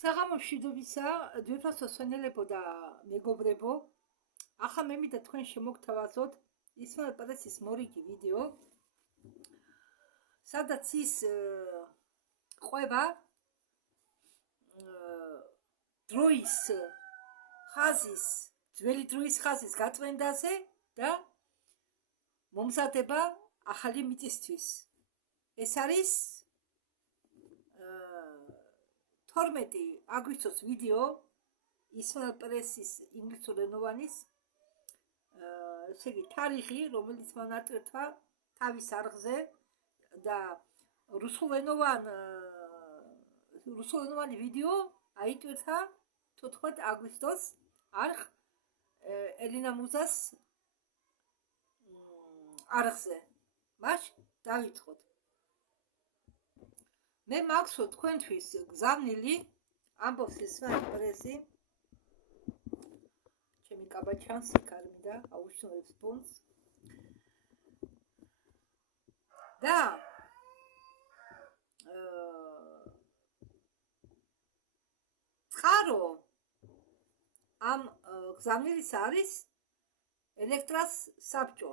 საღამოშვიდობისა, ძვირფასო სვენელებო და მეგობრებო, ახლა მე მინდა თქვენ შემოგთავაზოთ ისმაილ პერესის მორიგი ვიდეო, სადაც ის ყვება დროის ხაზის, ძველი დროის ხაზის გაწმენდაზე და მომზადება ახალი მიწისთვის. ეს არის 12 აგვისტოს ვიდეო ისმაილ პერესის ინგლისურენოვანის ესე იგი თარიღი, რომელიც მან ატვირთა თავის არხზე და რუსულენოვანი ვიდეო აიტვირთა 14 აგვისტოს არხ ელინა მუზას არხზე. მაშ დავიწყოთ. მე მაქვს თქვენთვის გზავნილი ამბობს ისმაილ პერესი. ჩემი კაბა ჩანს იქ არ მინდა აუშნოებს ბუნს. და წყარო ამ გზავნილის არის ელექტრას საბჭო.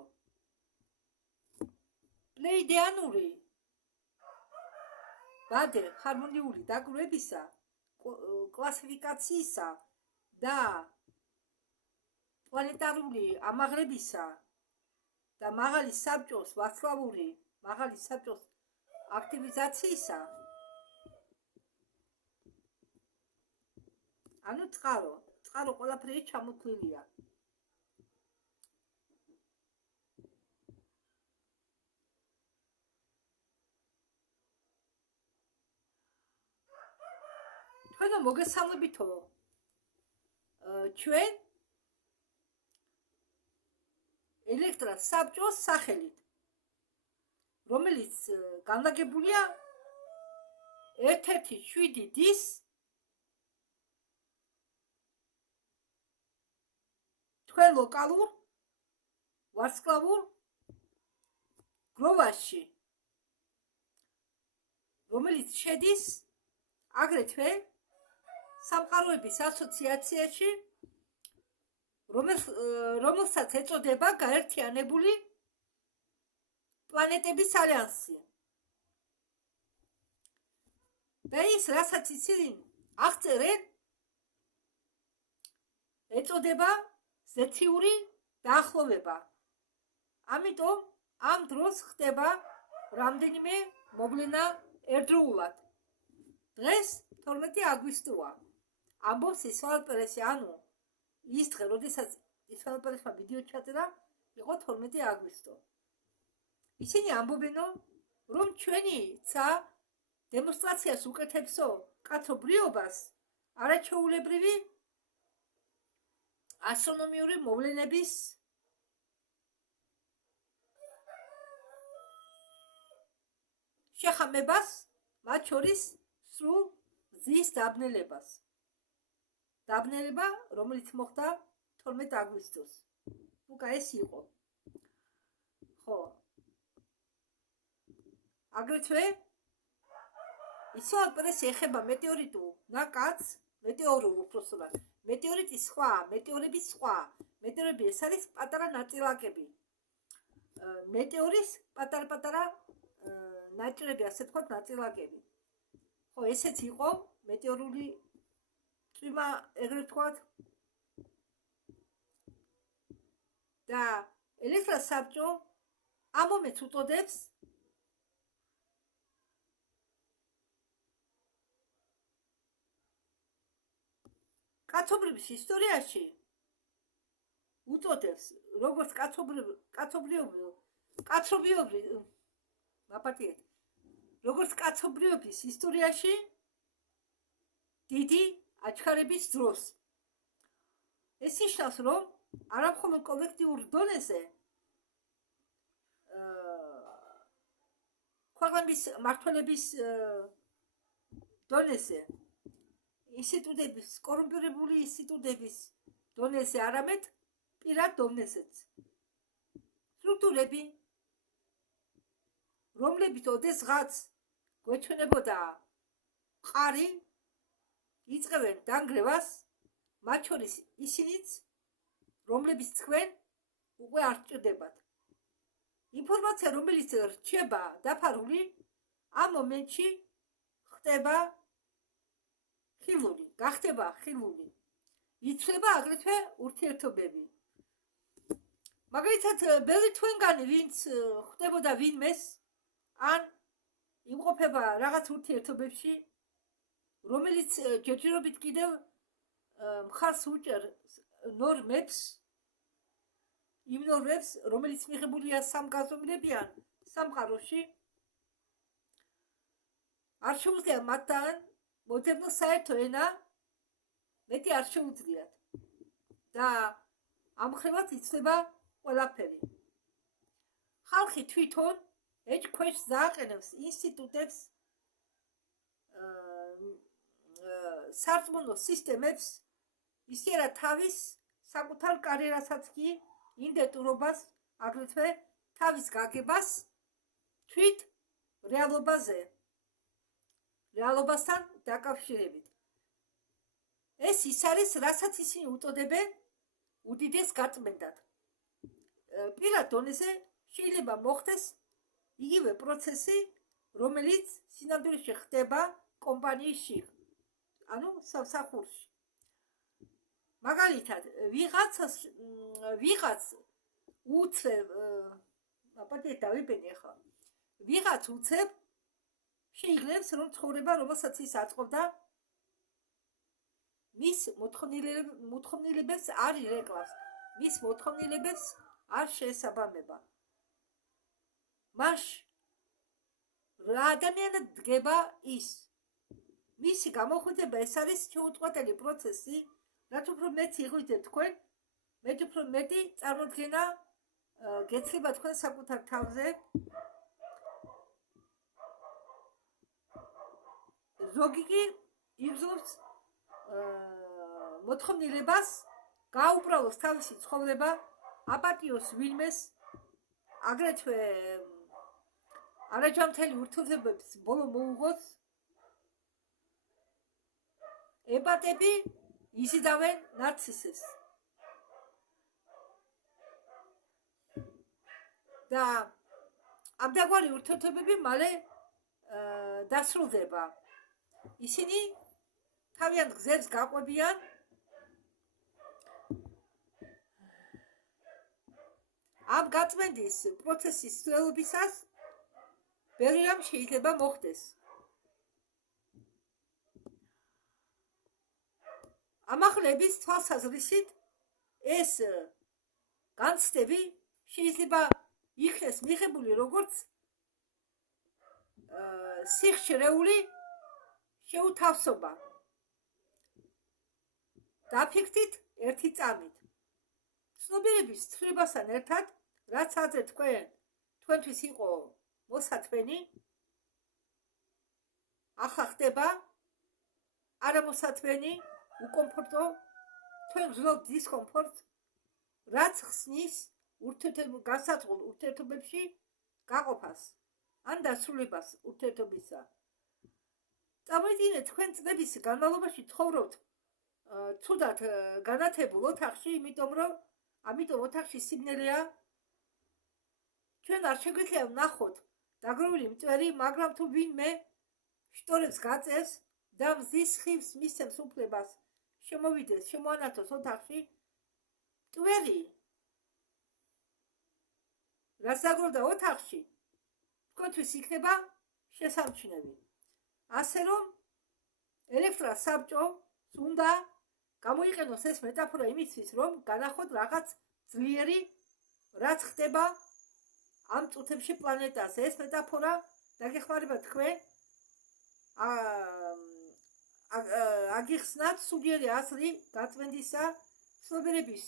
პლეიდიანური ბადე ჰარმონიული დაკვრებისა, კლასიფიკაციისა და პლანეტარული ამაღლებისა და მაღალი საბჭოს ვარსკვლავური მაღალი საბჭოს აქტივიზაციისა, ანუ წყარო ყველაფერი ჩამოთვლილია. თქვენო მოგესალმებითო ჩვენ ელექტრას საბჭოს სახელით, რომელიც განლაგებულია 1.7 დის თქვენ ლოკალურ ვარსკვლავურ გროვაში, რომელიც შედის აგრეთვე სამყაროების ასოციაციაში, რომელსაც ეწოდება გაერთიანებული პლანეტების ალიანსი. და ის, რასაც ისინი აღწერენ, ეწოდება ზეციური დაახლოვება. ამიტომ ამ დროს ხდება რამდენიმე მოვლენა ერთდროულად. დღეს 12 აგვისტოა. ამბობს ისმაილ პერესი, ანუ ის დღე, როდესაც ისმაილ პერესმა ვიდეო ჩაწერა, იყო 12 აგვისტო. ისინი ამბობენ, რომ ჩვენი ცა დემონსტრაციას უკეთებსო კაცობრიობას არაჩვეულებრივი ასტრონომიური მოვლენების შეხამებას, მათ შორის სრულ მზის დაბნელება, რომელიც მოხდა 12 აგვისტოს. ეს იყო. ხო. აგრეთვე ისმაილ პერესი ეხება მეტეორიტულ ნაკადს, მეტეორულ უпроსტად. მეტეორიტის სხვა, მეტეორების სხვა. მეტეორები ეს არის პატარა ნაწილაკები. მეტეორის პატარ-პატარა ნაწილები, ასე ვთქვათ, ნაწილაკები. ხო, ესეც იყო მეტეორული წვიმა, ეგრეთ ვთქვათ. და ელექტრას საბჭო ამ მომენტს უწოდებს კაცობრიობის ისტორიაში, უწოდებს როგორც კაცობრიობის ისტორიაში დიდი აჩქარების დროს. ეს ნიშნავს, რომ არა მხოლოდ კოლექტიურ დონეზე, ქვეყნების მმართველების დონეზე, ინსტიტუტების, კორუმპირებული ინსტიტუტების დონეზე, არამედ პირად დონეზეც. სტრუქტურები, რომლებიც ოდესღაც გვეჩვენებოდა მყარი იწყებენ დანგრევას, მათ შორის ისინიც, რომლებიც თქვენ უკვე არ ჭირდებათ. ინფორმაცია, რომელიც რჩება დაფარული, ამ მომენტში ხდება ხილული, გახდება ხილული. იცვლება აგრეთვე ურთიერთობები. მაგალითად, ბევრი თქვენგანი, ვინც ხდებოდა ვინმეს, ან იმყოფება რაღაც ურთიერთობებში, რომელიც ჯერჯერობით კიდევ მხარს უჭერ ნორმებს, იმ ნორმებს, რომელიც მიღებულია სამგაზომილებიან სამყაროში, არ შეუძლია მათთან მოდერნო საერთო ენა მეტი არ შეუძლიათ და ამხრივად იცვლება ყველაფერი. ხალხი თვითონ ეჭქვეშს დააყენებს ინსტიტუტებს, სარწმუნო სისტემებს, ისე თავის საკუთარ კარიერასაც კი იდენტურობას, აგრეთვე თავის გაგებას თვით რეალობასთან დაკავშირებით. ეს ის არის, რასაც ისინი უწოდებენ უდიდეს გაწმენდად. პირად დონეზე შეიძლება მოხდეს იგივე პროცესი, რომელიც სინამდვილეში ხდება კომპანიაში, ანუ სამსახურში. მაგალითად, ვიღაც უცებ, აპატიეთ დავიბენე ახლა. ვიღაც უცებ შეიგნებს, რომ ცხოვრება, რომელსაც ის აწყობდა, მის მოთხოვნილებებს არ ირეკლავს, მის მოთხოვნილებებს არ შეესაბამება. მაშ რა ადამიანად დგება ის? მისი გამოხვითება ეს არის შეუწყვეტელი პროცესი, რაც უფრო მეტი იღვიძეთ თქვენ, მეტ უფრო მეტი წარმოდგენა გეცლება თქვენ საკუთარ თავზე. ზოგი კი იგრძნობს მოთხოვნილებას, გააუბრალოს თავისი ცხოვრება, აპატიოს ვინმეს, აგრეთვე არაჯამთელი ურთიერთობებს ბოლო მოუღოს. ემპათები იზიდავენ ნარცისებს. და ამდაგვარი ურთიერთობები მალე დასრულდება. ისინი თავიანთ გზებს გაყვებიან ამ გაწმენდის პროცესის სრულობისას ბევრი რამ შეიძლება მოხდეს. ამახლების თვალსაზრისით ეს განცდები შეიძლება იქნეს მიღებული როგორც სიხშირეული შეუთავსობა. დაფიქრდით ერთი წამით. ცნობიერების ცვლილებასთან ერთად, რაც ადრე თქვენთვის იყო მოსათმენი, ახლა ხდება არამოსათმენი, უკომფორტო, თქვენ გრძნობთ დისკომფორტს, რაც ხსნის განსაზღვრულ ურთიერთობებში გაყოფას ან დასრულებას ურთიერთობისა. წამოიდგინეთ, თქვენ წლების განმავლობაში ცხოვრობთ ცუდად განათებულ ოთახში, ამიტომ ოთახში სიმნელეა. ჩვენ არ შეგვიძლია ვნახოთ დაგროვილი მწვერი, მაგრამ თუ ვინმე შტორებს გაწევს და მზის ხივს მისცემს უფლებას შემოვიდეს, შემოანათოს ოთახში, მწვერი რაც დაგროვდა ოთახში, თქვენთვის იქნება შესამჩნევი. ასე რომ ელექტროსაბჭოს უნდა გამოიყენოს ეს მეტაფორა იმისთვის, რომ განახოთ რაღაც ძლიერი, რაც ხდება ამ წუთებში პლანეტაზე. ეს მეტაფორა დაგეხმარება თქვენ აგიხსნათ სულიერი აზრი გაწმენდისა, ცნობიერების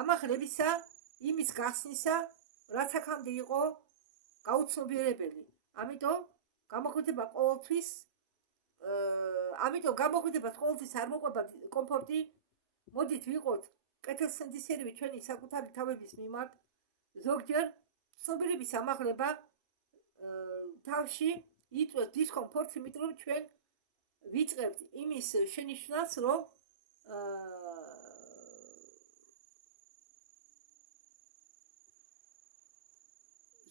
ამაღლებისა, იმის გახსნისა, რაც აქამდე იყო გაუცნობიერებელი. ამიტომ გამოხვითებათ ყოველთვის არ მოყვება კომფორტი. მოდით ვიყოთ კეთილსინდისიერები ჩვენი საკუთარი თავების მიმართ. ზოგჯერ ცნობიერების ამაღლება თავში იწვევს დისკომფორტს, იმიტომ რომ ჩვენ ვიწყებთ იმის შენიშვნას, რომ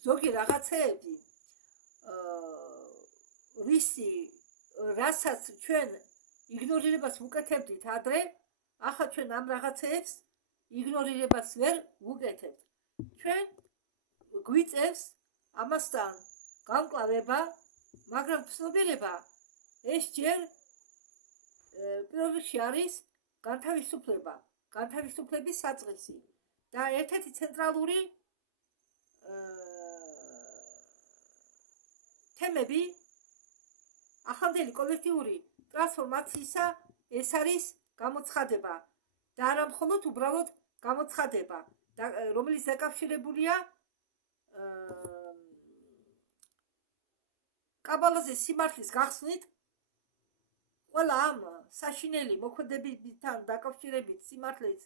ზოგი რაღაცეები რასაც ჩვენ იგნორირებას ვუკეთებდით ადრე, ახლა ჩვენ ამ რაღაცეებს იგნორირებას ვერ ვუკეთებთ. ჩვენ გვიწევს ამასთან გამკლავება, მაგრამ ცნობიერება ეს ჯერ პირველ რიგში არის განთავისუფლება, განთავისუფლების საწყისი და ერთ-ერთი ცენტრალური თემები ახლანდელი კოლექტიური ტრანსფორმაციისა ეს არის გამოცხადება და არა მხოლოდ უბრალოდ გამოცხადება, რომელიც დაკავშირებულია კაბალაზე სიმართლის გახსნით, ყველა ამ საშინელი მოქმედებებთან დაკავშირებით სიმართლის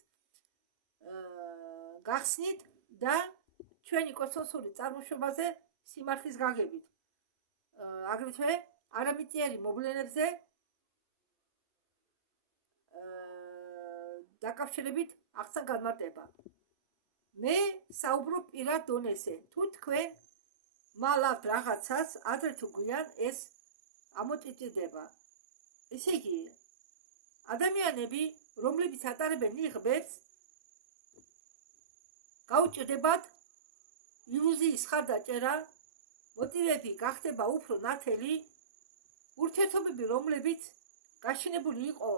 გახსნით და ჩვენი კოსმოსური წარმოშობაზე სიმართლის გაგებით. აგრეთვე არამიწიერი მოვლენებზე დაკავშირებით ახსნა განმარტება. მე საუბრობ პირად დონეზე. თუ თქვენ მალავთ რაღაცას, ადრე თუ გვიან ეს ამოტიტდება. ესე იგი, ადამიანები, რომლებიც ატარებენ ნიღბებს, გაუჭირდებათ ილუზიის ხარდაჭერა, მოტივები გახდება უფრო ნათელი, ურთიერთობები, რომლებიც გაშენებული იყო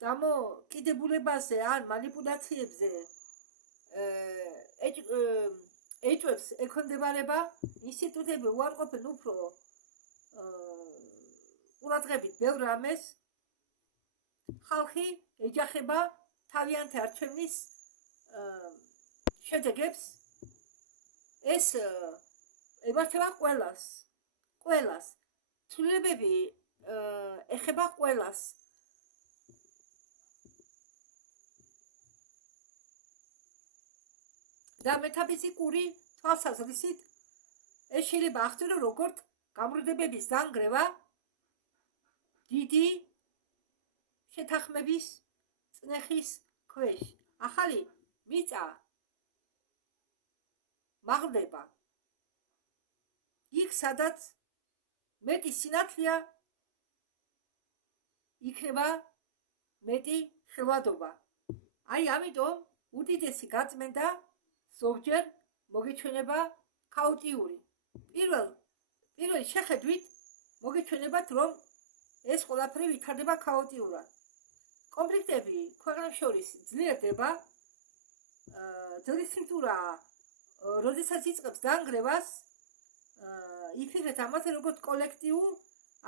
დამოკიდებულებაზე ან მანიპულაციებზე, ეჭვებს ექვემდებარება, ინსტიტუტები უარყოფენ უფრო ყურადღებით ბევრ რამეს, ხალხი ეჯახება თავიანთი არჩევნის შედეგებს, ეს ემართება ყველას, ცვლილებები ეხება ყველას. და მეტაფიზიკური თვალსაზრისით ეს შეიძლება ახდენო როგორც გამრუდებების დანგრევა, დიდი შეთანხმების წნეხის ქვეშ. ახალი მიწა მაღლდება იქ, სადაც მეტი სინათლეა, იქნება მეტი ხილვადობა. აი ამიტომ უდიდესი გაწმენდა ზოგჯერ მოგეჩვენება ქაოტიური. პირველი შეხედვით მოგეჩვენებათ, რომ ეს ყველაფერი ვითარდება ქაოტიურად. კონფლიქტები ქვეყნებს შორის ძლიერდება, ძვლის სინტურა, როდესაც იწყებს დანგრევას, იფიქრეთ ამაზე როგორც კოლექტიურ,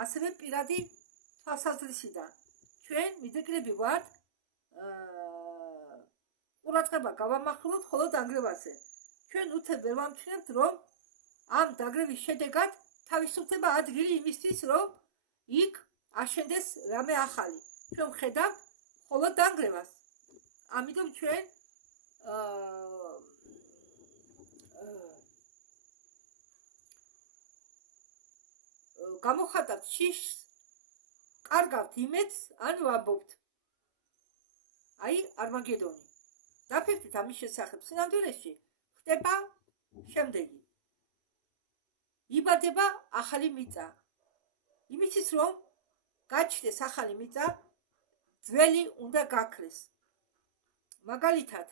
ასევე პირადი თვალსაზრისიდან. ჩვენ მიდრეკილები ვართ ყურადღება გავამახვილოთ მხოლოდ დანგრევაზე. ჩვენ უცებ ვერ ვამჩნევთ, რომ ამ დანგრევის შედეგად თავისუფლდება ადგილი იმისთვის, რომ იქ აშენდეს რამე ახალი. ჩვენ ვხედავთ მხოლოდ დანგრევას. ამიტომ ჩვენ გამოხატავთ შიშს, კარგავთ იმედს, ან ვამბობთ. აი არმაგედონი. დაფიქრდით ამის შესახებ. სინამდვილეში ხდება შემდეგი. იბადება ახალი მიწა. იმისთვის, რომ გაჩნდეს ახალი მიწა, ძველი უნდა გაქრეს. მაგალითად,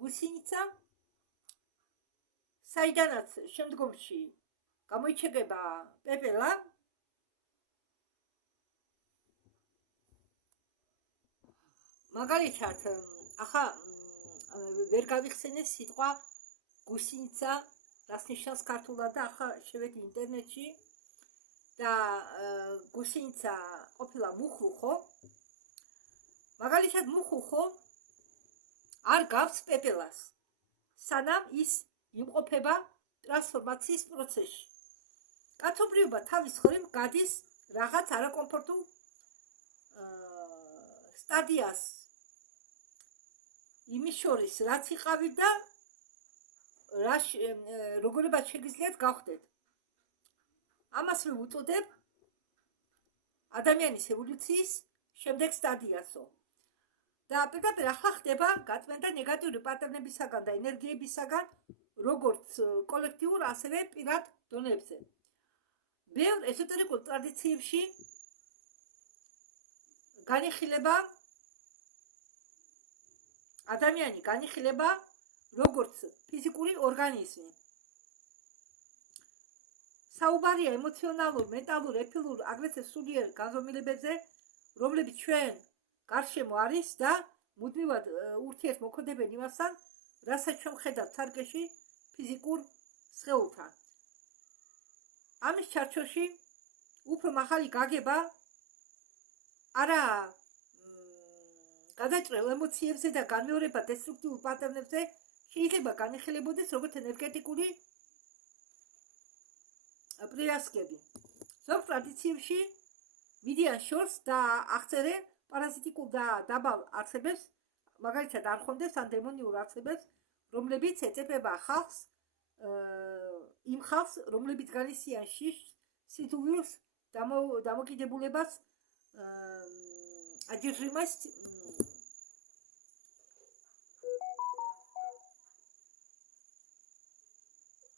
გუსინიცა, საიდანაც შემდგომში გამოიჩეკება პეპელა, მაგალითად, ახლა ვერ გავიხსენე სიტყვა გუსინიცა, რას ნიშნავს ქართულად და ახლა შევედი ინტერნეტში და გუსინიცა ყოფილა მუხლუხო. მაგალითად, მუხლუხო არ გავს პეპელას, სანამ ის იმყოფება ტრანსფორმაციის პროცესში. კაცობრიობა თავის მხრივ გადის რაღაც არაკომფორტულ სტადიას. იმის შორის, რაც იყავით და როგორებად შეგიძლიათ გავხდეთ. ამას მე ვუწოდებ ადამიანის ევოლუციის შემდეგ სტადიასო. და პირდაპირ ახლა ხდება გაწმენდა ნეგატიური პატერნებისაგან და ენერგიებისაგან, როგორც კოლექტიურ, ასევე პირად დონეებზე. ბევრ ეზოტერიკულ ტრადიციებში განიხილება ადამიანი განიხილება როგორც ფიზიკური ორგანიზმი. საუბარია ემოციონალურ, მენტალურ, ეთილურ, აგრეთვე სულიერ განზომილებებზე, რომლებიც ჩვენ გარშემო არის და მუდმივად ურთიერთმოქმედებენ იმასთან, რასაც ჩვენ ვხედავთ სარკეში ფიზიკურ სხეულთან. ამის ჩარჩოში უფრო მაღალი გაგება არა გადაჭრილ ემოციებზე და განმეორება დესტრუქტიულ პატერნებზე შეიძლება განიხილებოდეს როგორც ენერგეტიკული პრიასკები. ზოგ ტრადიციებში მიდიან შორს და აღწერენ პარაზიტიკულ და დაბალ არსებებს, მაგალითად არხონდებს ან დემონიურ არსებებს, რომლებიც ეწებება ხალხს, იმ ხალხს, რომლებიც განიცდიან შიშს, სიძულვილს, დამოკიდებულებას, აჯირჟიმას,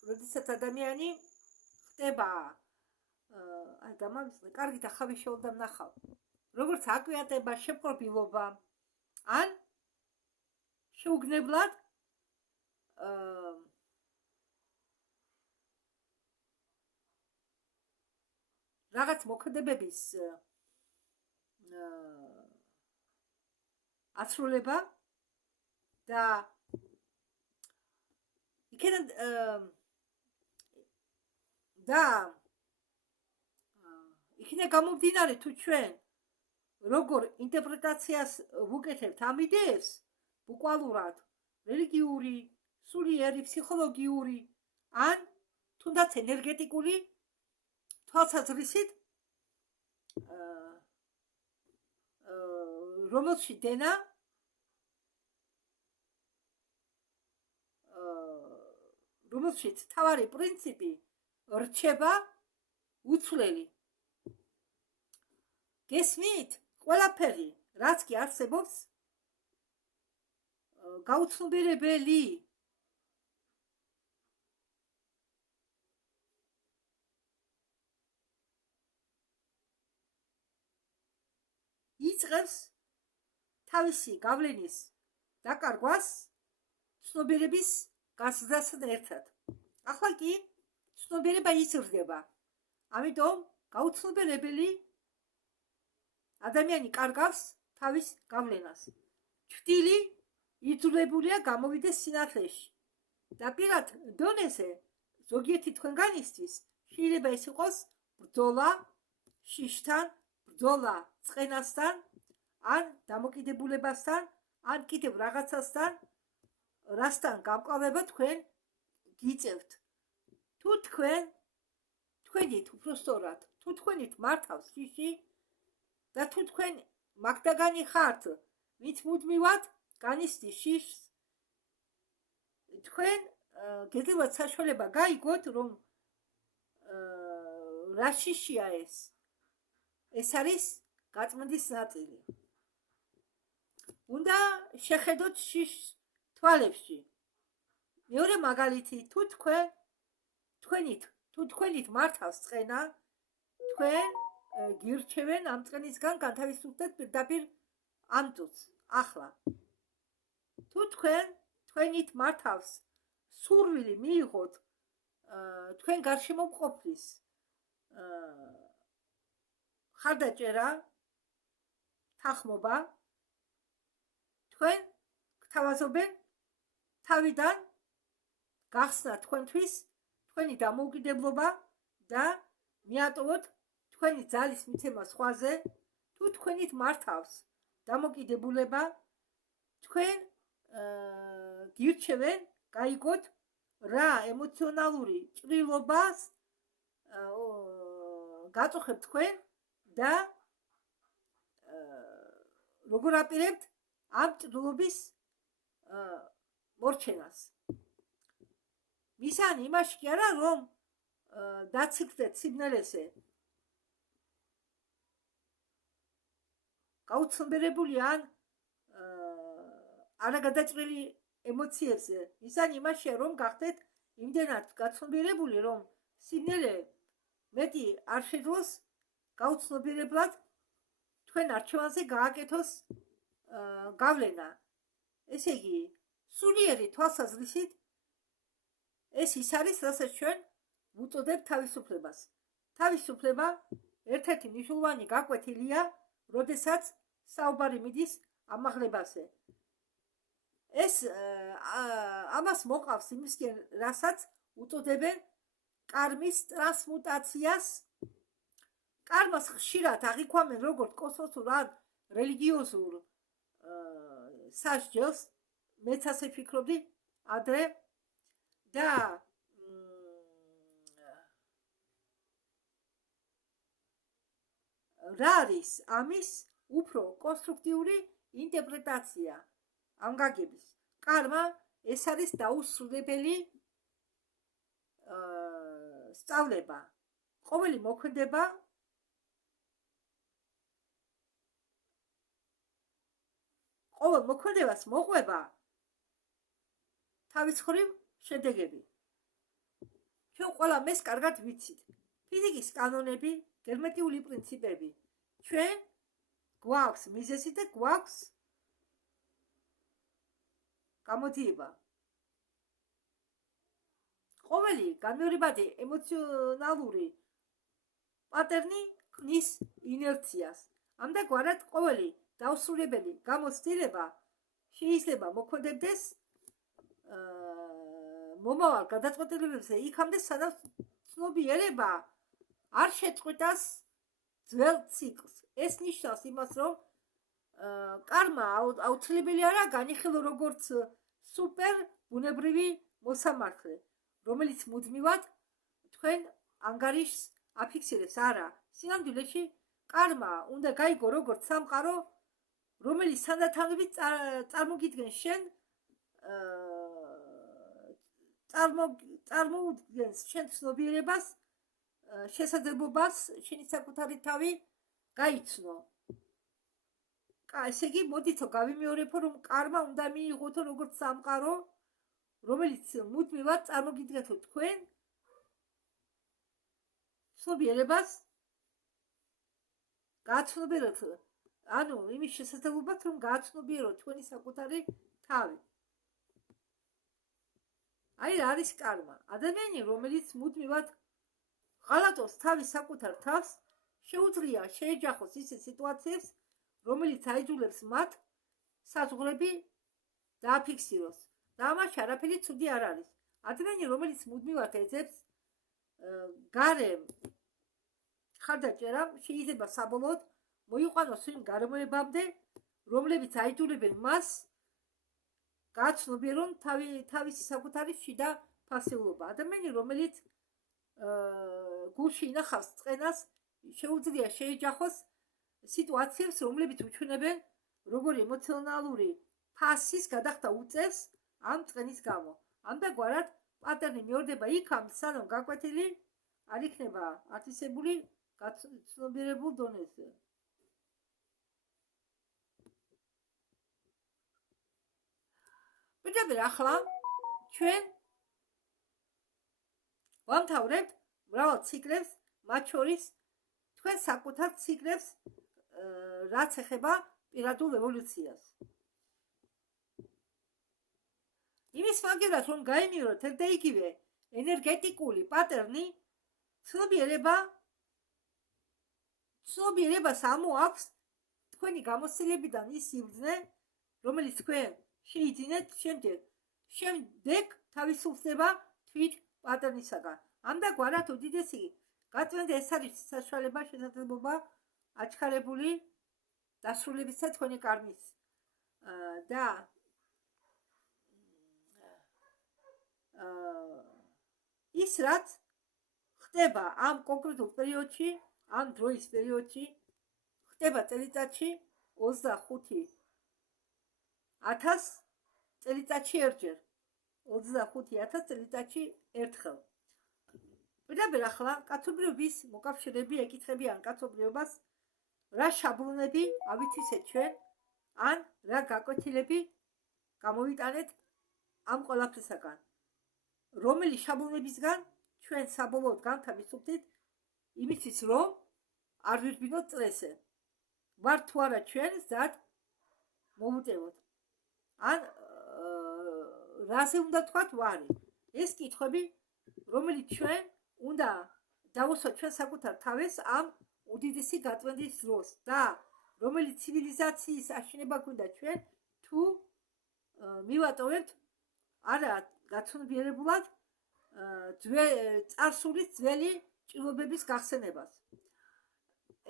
როდესაც ადამიანი ხდება კარგით ახავი შეულდა ნახავ, როგორც აკვიატება, შეპყრობილობა, ან შეუგნებლად რაღაც მოქმედებების ასრულება და იქიდან გამომდინარე თუ ჩვენ როგორ ინტერპრეტაციას ვუკეთებთ ამ იდეებს, ბუკვალურად, რელიგიური, სულიერი, ფსიქოლოგიური, ან თუნდაც ენერგეტიკული თვალსაზრისით, რომელშიც დენა რომელშიც თავარი პრინციპი რჩება უცვლელი. გესმით? ყველაფერი, რაც კი არსებობს, გაუცნობიერებელი. იწყებს თავისი გავლენის დაკარგვას ცნობიერების გაზრდასთან ერთად. ახლა კი ცნობიერება იზრდება. ამიტომ გაუცნობიერებელი ადამიანი კარგავს თავის გავლენას. ჩრდილი იძულებულია გამოვიდეს სინათლეში. და პირად დონეზე ზოგიერთი თქვენგანისთვის შეიძლება ეს იყოს ბრძოლა შიშთან, ბრძოლა წყენასთან, ან დამოკიდებულებასთან, ან კიდევ რაღაცასთან, რასთან გამკლავება თქვენ გიწევთ. თუ თქვენით უпростоრად, თუ თქვენით მართავს შიში და თუ თქვენ მაგდაგანი ხართ, ვინც მუდმივად განიცდის შიშს, თქვენ გეძლევათ საშუალება გაიგოთ, რომ რა შიშია ეს. ეს არის გაწმენდის ნაწილი. უნდა შეხედოთ შიშს თვალებში. მეორე მაგალითი, თუ თქვენით მართავს წყენა, თქვენ გირჩევენ ამ წყენისგან განთავისუფლდეთ პირდაპირ ამ წუთს, ახლა. თუ თქვენით მართავს სურვილი მიიღოთ თქვენ გარშემო მყოფლის ხარდაჭერა, თანხმობა, თქვენ გთავაზობენ თავიდან გახსნა თქვენთვის თქვენი დამოუკიდებლობა და მიატოვოთ თქვენი ძალის მიცემა სხვაზე. თუ თქვენით მართავს დამოკიდებულება, თქვენ გირჩევენ გაიგოთ რა ემოციონალური ჭრილობას გაწუხებთ თქვენ და როგორ აპირებთ ამ ჭრილობის მორჩენას. მისანი იმაში კი არა, რომ დაციკდეთ სიბნელეზე. გაუცნობიერებული ან არაგადაწყვეტილი ემოციებზე. მისანი იმაშია, რომ გახდეთ იმდენად გაცნობიერებული, რომ სიბნელე მეტი არ შეძლოს გაუცნობიერებლად თქვენ არჩევანზე გააკეთოს გავლენა. ესე იგი, სულიერი თვალსაზრისით ეს ის არის, რასაც ჩვენ ვუწოდებთ თავისუფლებას. თავისუფლება ერთ-ერთი მნიშვნელოვანი გაკვეთილია, როდესაც საუბარი მიდის ამაღლებაზე. ეს ამას მოყავს იმისკენ, რასაც უწოდებენ კარმის ტრანსმუტაციას. კარმას ხშირად აღიქვამენ როგორც კოსმოსურ ან რელიგიოზურ სასჯელს, მეც ასე ვფიქრობდი ადრე და რა არის ამის უფრო კონსტრუქტიული ინტერპრეტაცია ამ გაგების. კარმა ეს არის დაუსრულებელი სწავლება. ყოველი მოქმედება ყოველ მოქმედებას მოყვება თავის მხრივ შედეგები. ჩვენ ყველამ ეს კარგად ვიცით. ფიზიკის კანონები, გერმეტიული პრინციპები. ჩვენ გვაქვს მიზეზი და გვაქვს გამოდიება. ყოველი განმეორებადი ემოციონალური პატერნი ქმნის ინერციას. ამდაგვარად ყოველი დაუსრულებელი გამოცდილება შეიძლება მოქმედებდეს მომავალ გადაწყვეტილებებზე იქამდე, სადაც ცნობიერება არ შეწყვეტას ძველ ციკლს. ეს ნიშნავს იმას, რომ კარმა აუცილებელი არა განიხილო როგორც სუპერ ბუნებრივი მოსამართლე, რომელიც მუდმივად თქვენ ანგარიშს აფიქსირებს. არა, სინამდვილეში კარმა უნდა გაიგო როგორც სამყარო, რომელიც თანდათანობით წარმოგიდგენს შენ წარმოუდგენს შენ ცნობიერებას, შესაძლებლობას შენი საკუთარი თავი გაიცნო. ესე იგი, მოდითო გავიმეორებო, რომ კარმა უნდა მიიღოთო როგორც სამყარო, რომელიც მუდმივად წარმოგიდგენთო თქვენ ცნობიერებას, გააცნობიეროთ, ანუ იმის შესაძლებლობად, რომ გააცნობიეროთ თქვენი საკუთარი თავი. აი რა არის კარმა. ადამიანი, რომელიც მუდმივად ღალატობს თავის საკუთარ თავს, შეუძლია შეეჯახოს ისეთ სიტუაციებს, რომელიც აიძულებს მათ საზღვრები დააფიქსიროს. და ამაში არაფერი ცუდი არ არის. ადამიანი, რომელიც მუდმივად ეძებს გარემ ხარდაჭერამ, შეიძლება საბოლოოდ მოიყვანოს იმ გარემოებამდე, რომლებიც აიძულებენ მას გააცნობიერონ თავისი საკუთარი შიდა ფასეულობა. ადამიანი, რომელიც გულში ინახავს წყენას, შეუძლია შეეჯახოს სიტუაციებს, რომლებიც უჩვენებენ როგორი ემოციონალური ფასის გადახდა უწევს ამ წყენის გამო. ამდაგვარად პატერნი მეორდება იქამდე, სანამ გაკვეთილი არ იქნება ათვისებული გაცნობიერებულ დონეზე. პირდაპირ ახლა ჩვენ ვამთავრებთ მრავალ ციკლებს, მათ შორის თქვენ საკუთარ ციკლებს, რაც ეხება პირადულ ევოლუციას. იმის მაგერად, რომ გაიმეოროთ ერთ და იგივე ენერგეტიკული პატერნი, ცნობიერებას ამოაქვს თქვენი გამოცდილებიდან ის სიბრძნე, რომელიც თქვენ შეიძინეთ შემდეგ თავისუფლდება თვით პატერნისაგან. ამდაგვარად უდიდესი გაწმენდა ეს არის საშუალება, შესაძლებლობა აჩქარებული დასრულებისა თქვენი კარმის და ის რაც ხდება ამ კონკრეტულ პერიოდში, ამ დროის პერიოდში, ხდება წელიწადში 25,000 წელიწადში ერთჯერ. 25,000 წელიწადში ერთხელ. პირდაპირ ახლა კაცობრიობის მოკავშირეები ეკითხებიან კაცობრიობას, რა შაბლონები ავიცისეთ ჩვენ, ან რა გაკვეთილები გამოვიტანეთ ამ ყველაფრისაგან. რომელი შაბლონებისგან ჩვენ საბოლოოდ განთავისუფლდით იმისთვის, რომ არ ვირბინოთ წრესზე. ვარ თუ არა ჩვენ ზად მოვუტევოთ. ან რაზე უნდა თქვათ ვარი. ეს კითხვები, რომელიც ჩვენ უნდა დავუსვათ ჩვენ საკუთარ თავეს ამ უდიდესი გაწმენდის დროს და რომელიც ცივილიზაციის აშენება გვინდა ჩვენ თუ მივატოვებთ არა გაცნობიერებულად წარსულის ძველი ჭრილობების გახსენებას.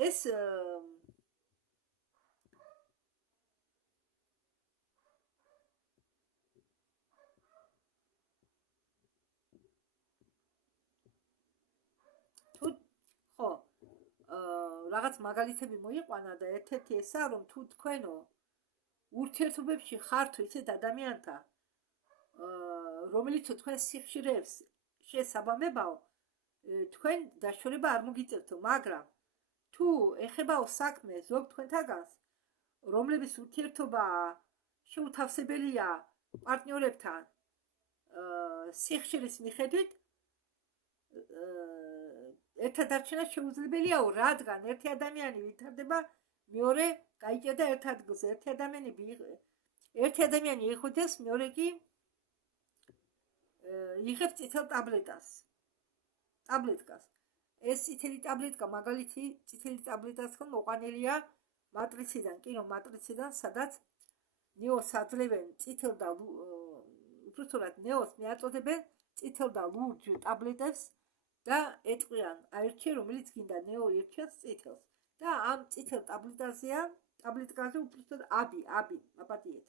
ეს რაღაც მაგალითები მოიყვანა და ერთ-ერთი ესაა, რომ თუ თქვენო ურთიერთობებში ხართ ისეთ ადამიანთა, რომელიც თქვენ სიხშირეებს შესაბამებაო, თქვენ დაშორება არ მოგიწევთო, მაგრამ თუ ეხებაო საქმე ზოგ თქვენთაგანს, რომლების ურთიერთობა შეუთავსებელია პარტნიორებთან სიხშირის მიხედვით, ერთადარჩენა შეუძლებელიაო, რადგან ერთი ადამიანი ვითარდება, მეორე გაიჭედა ერთ ადგილზე, ერთი ადამიანი იხვდეს, მეორე კი იღებს წითელ ტაბლეტკას. ეს წითელი ტაბლეტკა მაგალითი წითელი ტაბლეტკასთან მოყვანილია მატრიციდან, კინო მატრიციდან, სადაც ნეოს აძლევენ წითელ და უბრალოდ ნეოს მიაწოდებენ წითელ და ლურჯ ტაბლეტებს და ეტყვიან აირჩიე რომელიც გინდა, ნეო ირჩევს წითელს და ამ წითელ ტაბლეტკაზე უბრალოდ აბი აპატიეთ.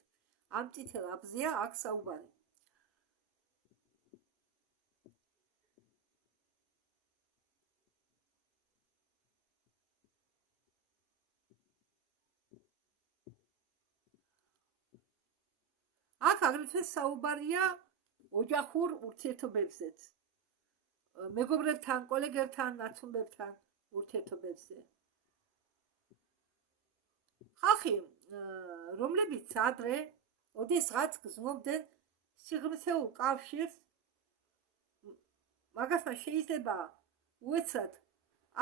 ამ წითელ აბზეა აქ საუბარი. აქ აგრეთვე საუბარია ოჯახურ ურთიერთობებზეც. მეგობრებთან, კოლეგებთან, ნაცნობებთან ურთიერთობებზე. ხალხი, რომლებიც ადრე ოდესღაც გრძნობდნენ სიღრმისეულ კავშირს, მაგასთან შეიძლება უეცრად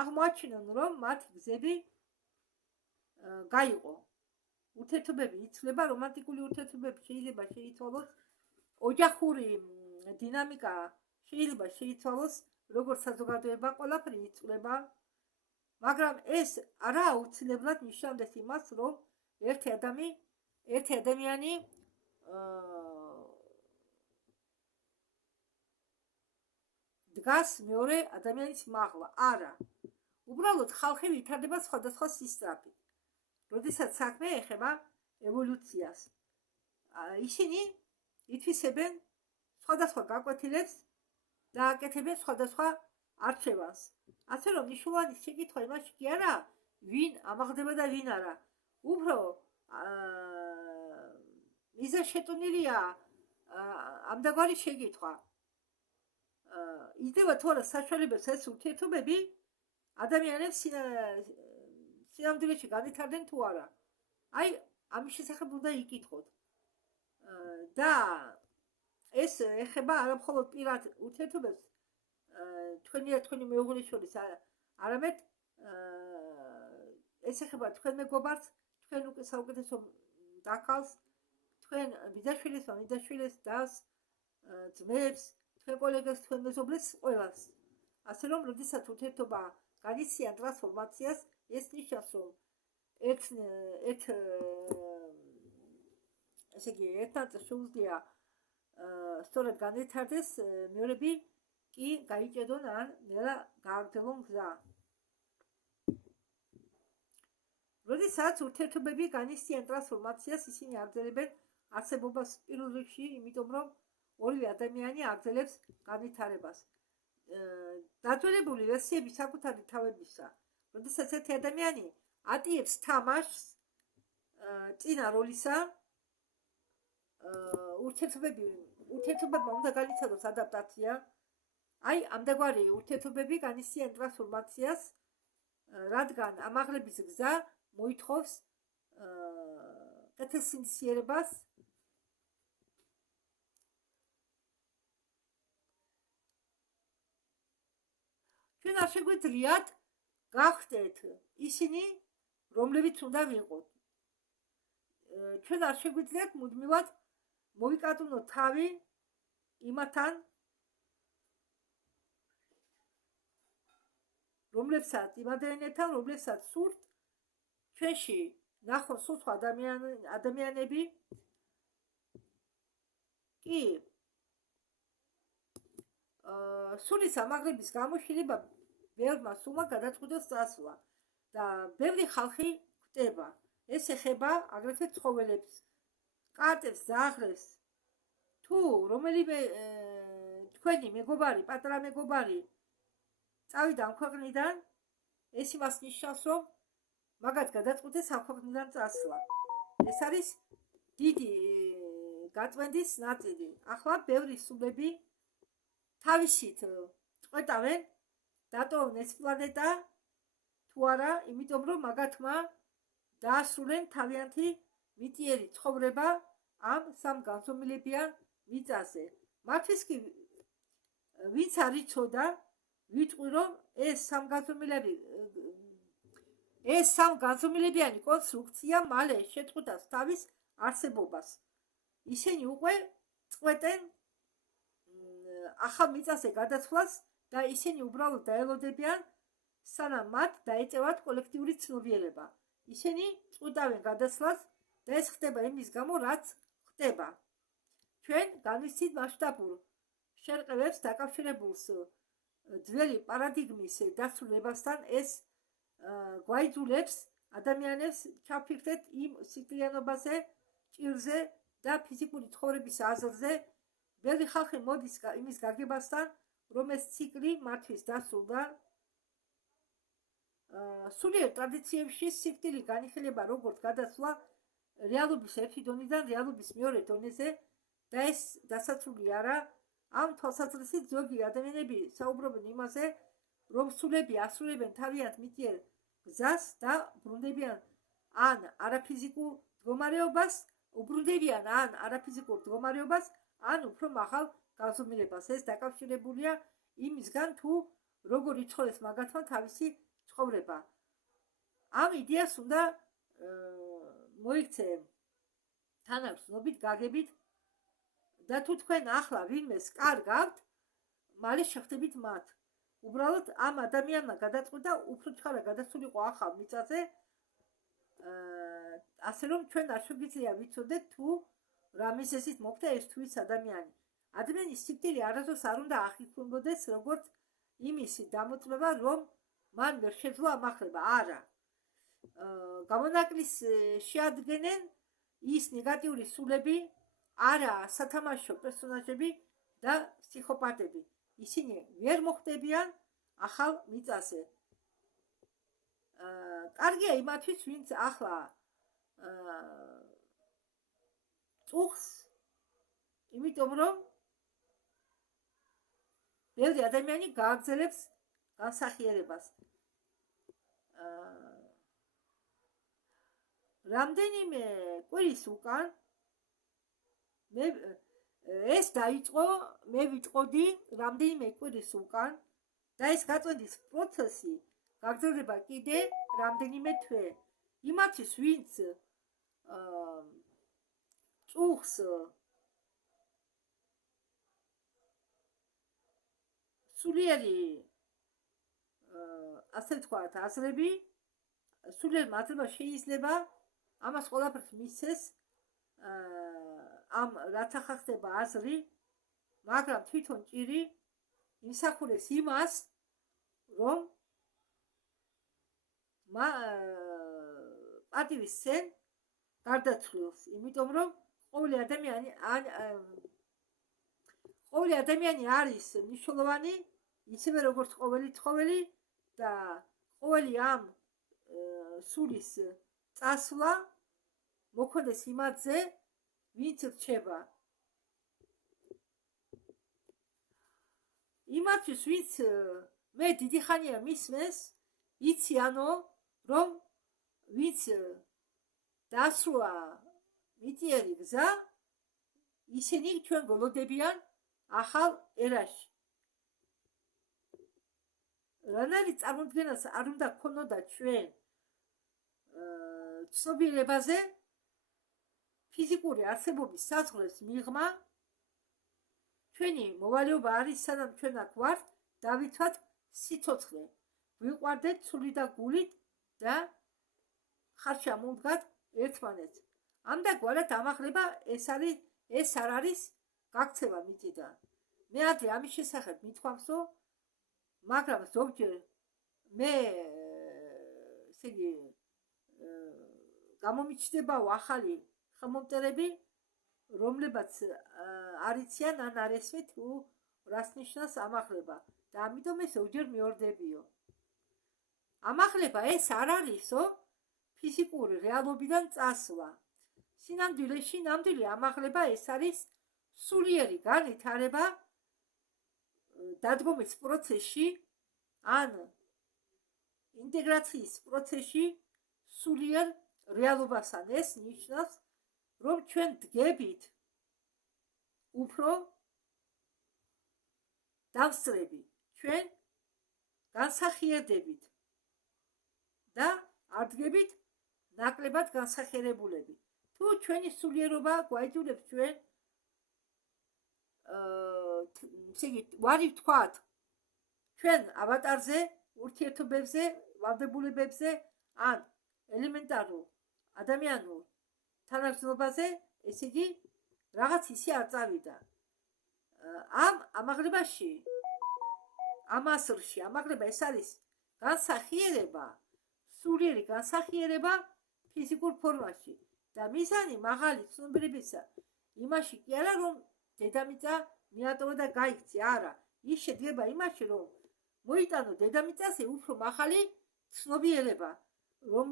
აღმოაჩინონ, რომ მათი გზები გაიყო. ურთიერთობები იცვლება, რომანტიკული ურთიერთობები შეიძლება შეიცვალოს, ოჯახური დინამიკა შეიძლება შეიცვალოს, როგორც საზოგადოება ყველაფერი იცვლება, მაგრამ ეს არა აუცილებლად ნიშნავს იმას, რომ ერთი ადამიანი დგას მეორე ადამიანის მაღლა. არა. უბრალოდ ხალხი ვითარდება სხვადასხვა სისწრაფით. როდესაც საქმე ეხება ევოლუციას. ისინი ითვისებენ სხვადასხვა გაკვეთილებს და აკეთებენ სხვადასხვა არჩევანს. ასე რომ მნიშვნელოვანი შეკითხვა იმაში კი არა, ვინ ამაღლდება და ვინ არა. უფრო მიზანშეტანილია ამდაგვარი შეკითხვა. იძლევა თუ არა საშუალებას ეს ურთიერთობები ადამიანებს სინამდვილეში განვითარდნენ თუ არა. აი, ამის შესახებ უნდა იკითხოთ. და ეს ეხება არა მხოლოდ პირად ურთიერთობებს თქვენი მეუღლის შორის, არამედ ეს ეხება თქვენ მეგობარს, თქვენ საუკეთესო დაქალს, თქვენ ბიძაშვილის დას, ძმებს, თქვენ კოლეგებს, თქვენ მეზობლებს, ყველას. ასე რომ, როდესაც ურთიერთობა განიცდიან ტრანსფორმაციას, ეს ნიშნავს, რომ ერთად შეუძლია სწორად განვითარდეს, მეორები კი გაიჭედონ ან ნელა გააგრძელონ გზა. როდესაც ურთიერთობები განიცდიან ტრანსფორმაციას, ისინი აგრძელებენ არსებობას პირველ რიგში, იმიტომ რომ ორივე ადამიანი აგრძელებს განვითარებას. დაძველებული ვერსიები საკუთარი თავებისა. როდესაც ერთი ადამიანი ატიებს თამაშს წინა როლისა, ურთიერთობები ურთიერთობებმა უნდა განიცადოს ადაპტაცია. აი, ამდაგვარი ურთიერთობები განიცდიან ტრანსფორმაციას, რადგან ამაღლების გზა მოითხოვს კეთილსინდისიერებას. ჩვენ არ შეგვიძლიათ გავხდეთ ისინი, რომლებიც უნდა ვიყოთ. ჩვენ არ შეგვიძლიათ მუდმივად მოვიკატუნოთ თავი იმათთან, იმადენებთან, რომლებსაც სურთ ჩვენში ნახონ სხვა ადამიანები. კი, სულის ამაღლების გამოშილება ბევრმა სულმა გადაწყვიტეს წასვლა და ბევრი ხალხი ხვდება. ეს ეხება აგრეთვე ცხოველებს, კატებს, ძაღლებს. თუ რომელიმე თქვენი მეგობარი, პატარა მეგობარი წავიდა ამ ქვეყნიდან, ეს იმას ნიშნავს, რომ მაგათ გადაწყვიტეს ამ ქვეყნიდან წასვლა. ეს არის დიდი გაწმენდის ნაწილი. ახლა ბევრი სულები თავისით წყვეტავენ დატოვონ ეს პლანეტა თუ არა, იმიტომ რომ მაგათმა დაასრულენ თავიანთი მიტიერი ცხოვრება ამ სამ განზომილებიან მიწაზე. მათთვის კი ვინც არ იცოდა, ვიტყვი რომ ეს სამ განზომილებიანი კონსტრუქცია მალე შეწყვეტავს თავის არსებობას. ისინი უკვე წყვეტენ ახალ მიწაზე გადასვლას და ისინი უბრალოდ დაელოდებიან, სანამ მათ დაეწევათ კოლექტიური ცნობიერება. ისინი წყვეტავენ გადასვლას და ეს ხდება იმის გამო, რაც ხდება. ჩვენ განვიცდით მასშტაბურ შერყევებს დაკავშირებულს ძველი პარადიგმის დასრულებასთან. ეს გვაიძულებს ადამიანებს ჩავფიქრდეთ იმ სიკვდილიანობაზე, ჭირზე და ფიზიკური ცხოვრების აზრზე. ბევრი ხალხი მოდის იმის გაგებასთან, რომ ეს ციკლი მათთვის დასრულდა. სულიერ ტრადიციებში სიკვდილი განიხილება როგორც გადასვლა რეალობის ერთი დონიდან რეალობის მეორე დონეზე და ეს დასაცული არა. ამ თვალსაზრისით ზოგი ადამიანები საუბრობენ იმაზე, რომ სულები ასრულებენ თავიანთ მიტიერ გზას და ბრუნდებიან ან არაფიზიკურ მდგომარეობას, ან უფრო მაღალ განზომილებას. ეს დაკავშირებულია იმისგან, თუ როგორ იცხოვრეს მაგათმა თავისი ცხოვრება. ამ იდეას უნდა მოიქცე თანაგრძნობით, გაგებით და თუ თქვენ ახლა ვინმეს კარგავთ, მალე შეხდებით მათ. უბრალოდ ამ ადამიანმა გადაწყვიტა უფრო ჩხარა გადასულიყო ახალ მიწაზე, ასე რომ ჩვენ არ შეგვიძლია ვიცოდეთ თუ რა მიზეზით მოხდა ეს თუ ის ადამიანი. ადამიანის სიკვდილი არასდროს არ უნდა აღიქვამბოდეს როგორც იმისი დამოწმება, რომ მან ვერ შეძლო ამახლება. არა. გამონაკლისს შეადგენენ ის ნეგატიური სულები, არა სათამაშო პერსონაჟები და ფსიქოპატები. ისინი ვერ მოხვდებიან ახალ მიწაზე. კარგია იმათთვის, ვინც ახლა წუხს, იმიტომ რომ ბევრი ადამიანი გააგრძელებს განსახიერებას. რამდენიმე კვირის უკან ეს დაიწყო, მე ვიტყოდი რამდენიმე კვირის უკან და ეს გაწმენდის პროცესი გაგრძელდება კიდე რამდენიმე თვე. იმათთვის, ვინც წუხს სულიერი, ასე ვთქვათ, აზრები, სულიერმა აზრებმა შეიძლება ამას ყველაფერს მისცეს, ამ რაც ახლა ხდება აზრი, მაგრამ თვითონ ჭირი იმსახურებს იმას, რომ პატივისცენ გარდაცვლილს, იმიტომ რომ ყოველი ადამიანი არის მნიშვნელოვანი, ისევე როგორც ყოველი ცხოველი და ყოველი ამ სულის წასვლა მოქონდეს იმათზე, ვინც რჩება. იმათვის ვინც მე დიდი ხანია მისმენს, იციანო რომ ვინც დასროა მიწიერი გზა, ისინი ჩვენ გოლოდებიან ახალ ერაში. რანაირი წარმოდგენას არ უნდა გქონოდა ჩვენ ცნობიერებაზე, ფიზიკური არსებობის საზღვრებს მიღმა, ჩვენი მოვალეობა არის, სანამ ჩვენ აქ ვართ, დავითვათ სიცოცხლე, ვიყვარდეთ ცული და გულით და ხარშამოვდგათ ერთმანეთს. ამდაგვარად ამაღლება ეს არ არის გაქცევა მიწიდან. მე ადრე ამის შესახებ მithქვამსო, მაგრამ ზოგჯერ მე ესე იგი გამომიჩნდებაო ახალი ხელმომწერები, რომლებაც არიციან ან არ ესვით თუ რას ნიშნავს ამაღლება და ამიტომ ეს ზოგჯერ მეორდებიო. ამაღლება ეს არ არისო ფიზიკური რეალობიდან წასვლა. სინამდვილეში ნამდვილი ამაღლება ეს არის სულიერი განვითარება დადგომის პროცესში ან ინტეგრაციის პროცესში სულიერ რეალობასთან. ეს ნიშნავს, რომ ჩვენ დგებით უფრო დავსწრები, ჩვენ განსახიერდებით და არ დგებით ნაკლებად განსახიერებულები. თუ ჩვენი სულიერობა გვაიძულებს ჩვენ ვარი ვთქვათ ჩვენ ავატარზე, ურთიერთობებზე, ვალდებულებებზე ან ელემენტარულ ადამიანურ თანაგზნობაზე, ესე იგი რაღაც ისე არ წავიდა. ამ ამაღლებაში, ამ ასრში ამაღლება ეს არის განსახიერება, სულიერი განსახიერება ფიზიკურ ფორმაში და მიზანი მაღალი ცნობიერებისა იმაში კი არა, რომ დედამიწა მიატოვა და გაიქცე, არა, ის შედგება იმაში, რომ მოიტანო დედამიწაზე უფრო მაღალი ცნობიერება, რომ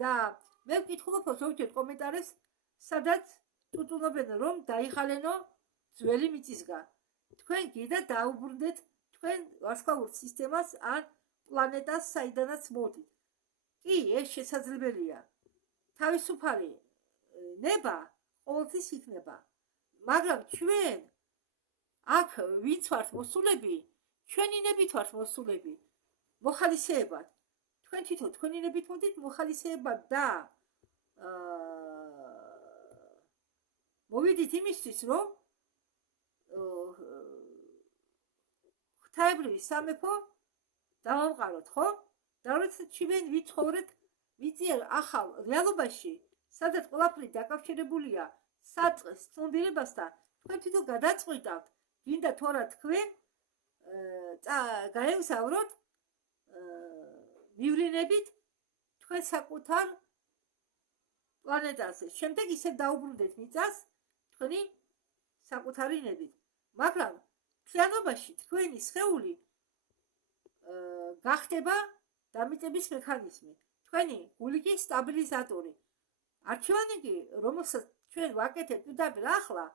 და მე ვკითხულობ ზოგჯერ კომენტარებს, სადაც ტუტუნობენ, რომ დაიღალენო ძველი მიწისგან. თქვენ კიდე დაუბრუნდეთ თქვენ ვარსკვლავურ სისტემას ან პლანეტას, საიდანაც მოდით. კი, ეს შესაძლებელია. თავისუფალი ნება ყოველთვის იქნება. მაგრამ ჩვენ აქ ვინც ვართ მოსულები, ჩვენი ნებით ვართ მოსულები მოხალისეებად. თქვენ თვითონ თქვენი ნებით მოდით მოხალისეებად და მოვიდით იმისთვის, რომ ღვთაებრივი სამეფო დავამყაროთ, ხო? და როდესაც ჩვენ ვიცხოვრეთ მიწიერ ახალ რეალობაში, სადაც ყველაფერი დაკავშირებულია საწყის ცნობიერებასთან, თქვენ თვითონ გადაწყვიტავთ, გინდა თუ არა თქვენ გაემგზავროთ მივლინებით თქვენ საკუთარ პლანეტაზე. შემდეგ ისე დაუბრუნდეთ მიწას თქვენი საკუთარი ნებით. მაგრამ მთლიანობაში თქვენი სხეული გახდება დამიტების მექანიზმი. თქვენი გული კი სტაბილიზატორი. არჩევანი კი, რომელსაც ჩვენ ვაკეთებთ პირდაპირ ახლა,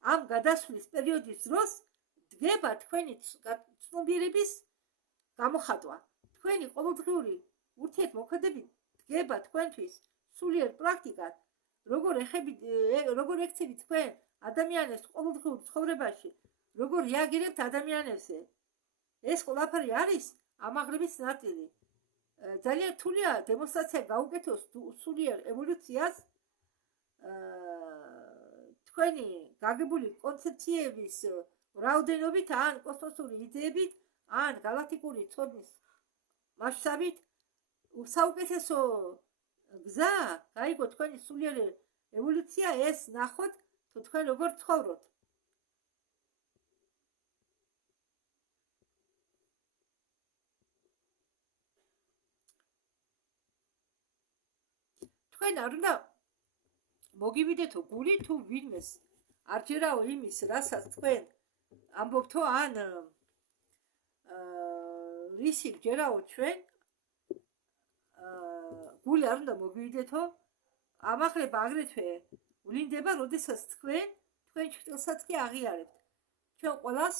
ამ გადასვლის პერიოდის დროს დგება თქვენი ცნობიერების გამოხატვა. თქვენი ყოველდღიური ურთიერთმოქმედებით დგება თქვენთვის სულიერ პრაქტიკად, როგორ ექცევით თქვენ ადამიანებს ყოველდღიურ ცხოვრებაში, როგორ რეაგირებთ ადამიანებზე. ეს ყველაფერი არის ამაღლების ნაწილი. ძალიან რთულია დემონსტრაცია გაუკეთოს სულიერ ევოლუციას თქვენი გაგებული კონცეფციების რაოდენობით ან კოსმოსური იდეებით ან galaktikuri ცოდნის მასშტაბით. საუკეთესო გზა გაიგო თქვენი სულიერი ევოლუცია ეს ნახოთ, თუ თქვენ როგორ ცხოვრობთ. თქვენ არ უნდა მოგივიდეთო გული თუ ვინმეს არ ჯერაო იმის, რასაც თქვენ ამბობთო ან რისი ჯერაო ჩვენ გული არ უნდა მოგივიდეთო. ამაღლება აგრეთვე ვლინდება, როდესაც თქვენ ჭრილსაც კი აღიარებთ. ჩვენ ყველას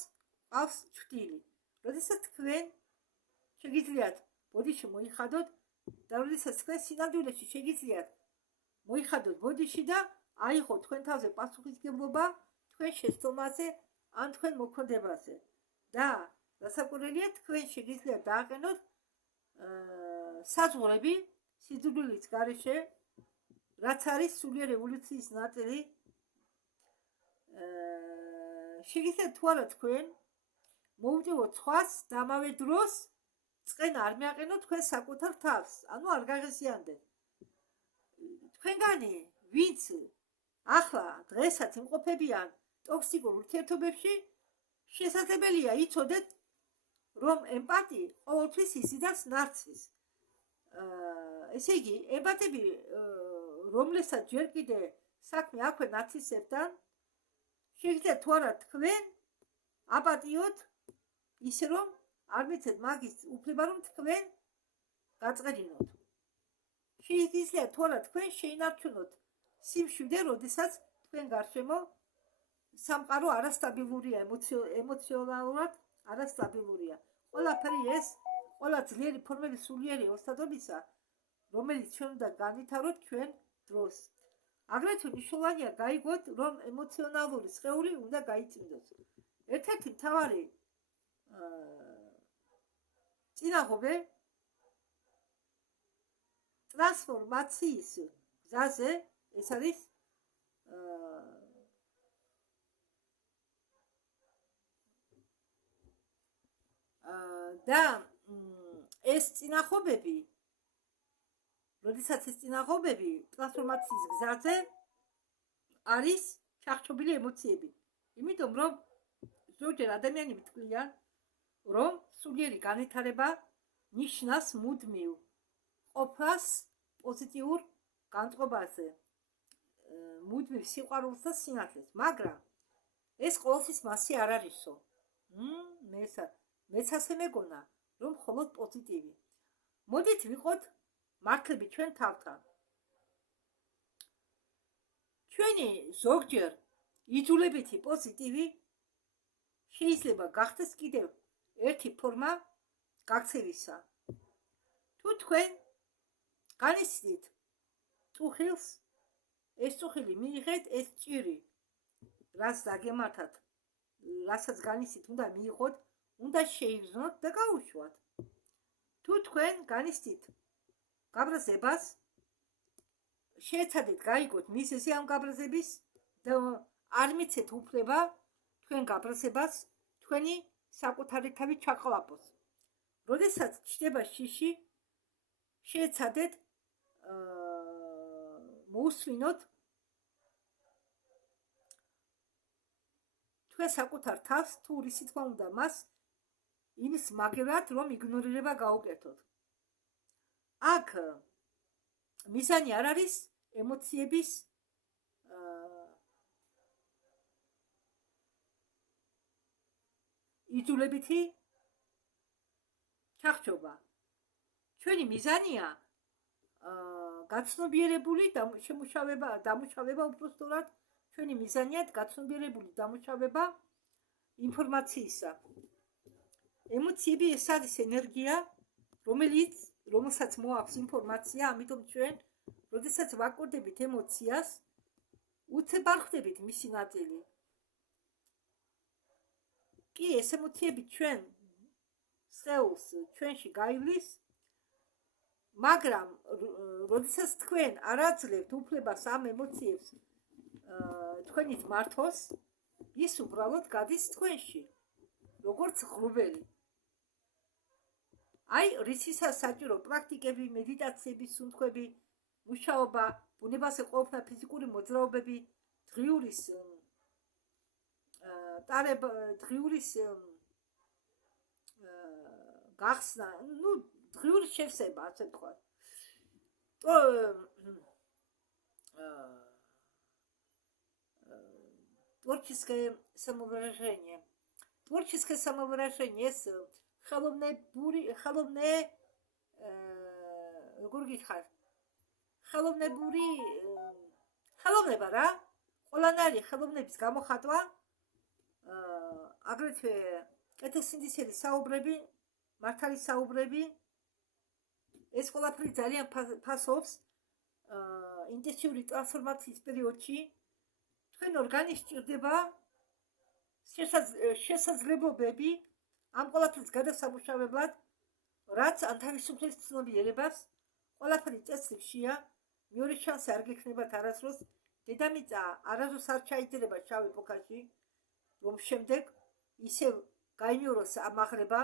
ყავს ჭრილი. როდესაც თქვენ შეგიძლიათ ბოდიში მოიხადოთ და როდესაც თქვენ სინამდვილეში შეგიძლიათ მოიხადოთ ბოდიში და აიღოთ თქვენ თავზე პასუხისმგებლობა თქვენ შეცდომაზე ან თქვენ მოქმედებაზე და რასაკვირველია თქვენ შეგიძლიათ დააყენოთ საზღვრები სიძულვილის გარეშე, რაც არის სულიერ ევოლუციის ნაწილი. შეგიძლიათ თუ არა თქვენ მოუწევოთ სხვას და ამავე დროს წყენ არ მიაყენოთ თქვენ საკუთარ თავს, ანუ არ გაღიზიანდეთ. თქვენგანი ვინც ახლა დღესაც იმყოფებიან ტოქსიკურ ურთიერთობებში, შესაძლებელია იცოდეთ, რომ ემპათი ყოველთვის იზიდავს ნარცის. ესე იგი, ემპათები, რომლებსაც ჯერ კიდე საქმე აქვთ ნარცისებთან, შეგიძლიათ თუ არა თქვენ აპატიოთ ისე რომ არ მიცეთ მაგის უფლება რომ თქვენ გაწყერინოთ. შეგიძლიათ თუ არა თქვენ შეინარჩუნოთ სიმშვიდე, როდესაც თქვენ გარშემო სამყარო არასტაბილურია, ემოციონალურად არასტაბილურია. ყველაფერი ეს, ყველა ძლიერი ფორმები სულიერი ოსტატობისა, რომელიც ჩვენ უნდა განვითაროთ ჩვენ დროს. აგრეთვე მნიშვნელოვანია გაიგოთ, რომ ემოციონალური სხეული უნდა გაიწმინდოს. ერთ-ერთი მთავარი წინაღობე ტრანსფორმაციის გზაზე ეს არის და ეს წინაღობები, როდესაც ეს წინაღობები ტრანსფორმაციის გზაზე არის ჩახშობილი ემოციები. იმიტომ რომ ზოგჯერ ადამიანები თვლიან, რომ სულიერი განვითარება ნიშნავს მუდმივ ყოფას პოზიტიურ განწყობაზე, მუდმივ სიყვარულს და სინათლეს, მაგრამ ეს ყოველთვის მასე არ არისო. მეც ასე მეგონა, რომ მხოლოდ პოზიტივი. მოდით ვიყოთ მართლები ჩვენ თავთან. ჩვენი ზოგჯერ იძულებითი პოზიტივი შეიძლება გახდეს კიდევ ერთი ფორმა გაქცევისა. თუ თქვენ განიცდით წუხილს, ეს წუხილი მიიღეთ, ეს ჭირი, რაც დაგემართათ, რასაც განიცდით უნდა მიიღოთ, უნდა შეიგრძნოთ და გაუშვათ. თუ თქვენ განიცდით გაბრაზებას, შეეცადეთ გაიგოთ მიზეზი ამ გაბრაზების და არ მიცეთ უფლება თქვენ გაბრაზებას თქვენი საკუთარი თავი ჩაყლაპოს. როდესაც ჩდება შიში, შეეცადეთ მოусვინოთ თქვენ საკუთარ თავს, თუ რისი თქმა უნდა მას იმის მაგერად, რომ იგნორირება გაუკეთოთ. აქ მიზანი არ არის ემოციების იძულებითი ჩახშობა. ჩვენი მიზანია გაცნობიერებული დამუშავება უბრალოდ ჩვენი მიზანია გაცნობიერებული დამუშავება ინფორმაციისა. ემოციები ეს არის ენერგია, რომელსაც მოაქვს ინფორმაცია, ამიტომ ჩვენ, როდესაც ვაკურდებით ემოციას, უცებ არ ხვდებით მისი ნაწილი. კი, ეს ემოციები ჩვენ სხეულს ჩვენში გაივლის, მაგრამ როდესაც თქვენ არ აძლევთ უფლებას ამ ემოციებს თქვენით მართოს, ის უბრალოდ გადის თქვენში, როგორც ღრუბელი. აი, რისთვისაც საჭირო პრაქტიკები, მედიტაციები, სუნთქვები, მუშაობა, ბუნებაზე ყოფნა, ფიზიკური მოძრაობები, დღიურის გახსნა, დღიურის შევსება, ასე ვთქვათ. Творческое самовыражение. Творческое самовыражение ეს ხელოვნური როგორ გითხარ? ხელოვნება რა? ყველანაირი ხელოვნების გამოხატვა, აგრეთვე კეთილსინდისელი საუბრები, მართალი საუბრები, ეს ყველაფერი ძალიან ფასობს ინტენსიური ტრანსფორმაციის პერიოდში. თქვენ ორგანიზმს ჭირდება შესაძლებლობები ამ ყველაფრის გადასამუშავებლად, რაც ან თავისუფლების ცნობიერებას, ყველაფერი წესრიგშია, მეორე შანსი არ გექნებათ არასდროს, დედამიწა არასდროს არ ჩაიძირება შავ ეპოქაში, რომ შემდეგ ისევ გაიმეოროს ამაღლება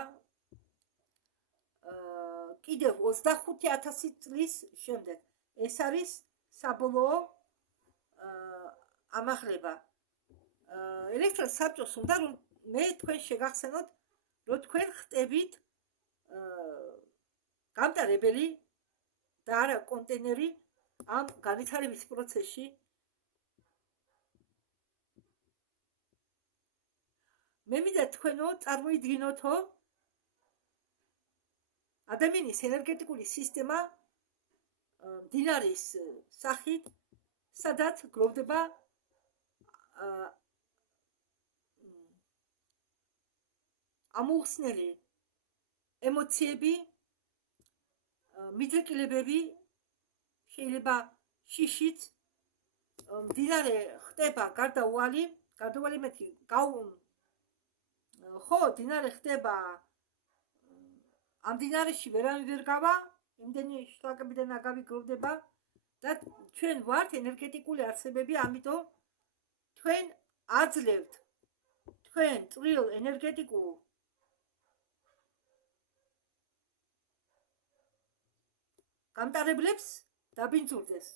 კიდევ 25,000 წლის შემდეგ. ეს არის საბოლოო ამაღლება. ელექტროსაბჭოს უნდა რომ მე თქვენ შეგახსენოთ, რომ თქვენ ხტებით გამტარებელი და არა კონტეინერი ამ განვითარების პროცესში. მე მინდა თქვენო წარმოიდგინოთო ადამიანის ენერგეტიკული სისტემა მდინარის სახით, სადაც გროვდება ამოუხსნელი ემოციები, მიდრეკილებები, შეიძლება შიშიც, მდინარე ხდება გარდაუვალი მეტი ხო, მდინარე ხდება ამ მდინარეში ვერავინ ვერ გავა, იმდენი შლაკებიდან აგავი გროვდება და ჩვენ ვართ ენერგეტიკული არსებები, ამიტომ თქვენ აძლევთ თქვენ წვრილ ენერგეტიკულ გამტარებლებს დაბინძურდეს.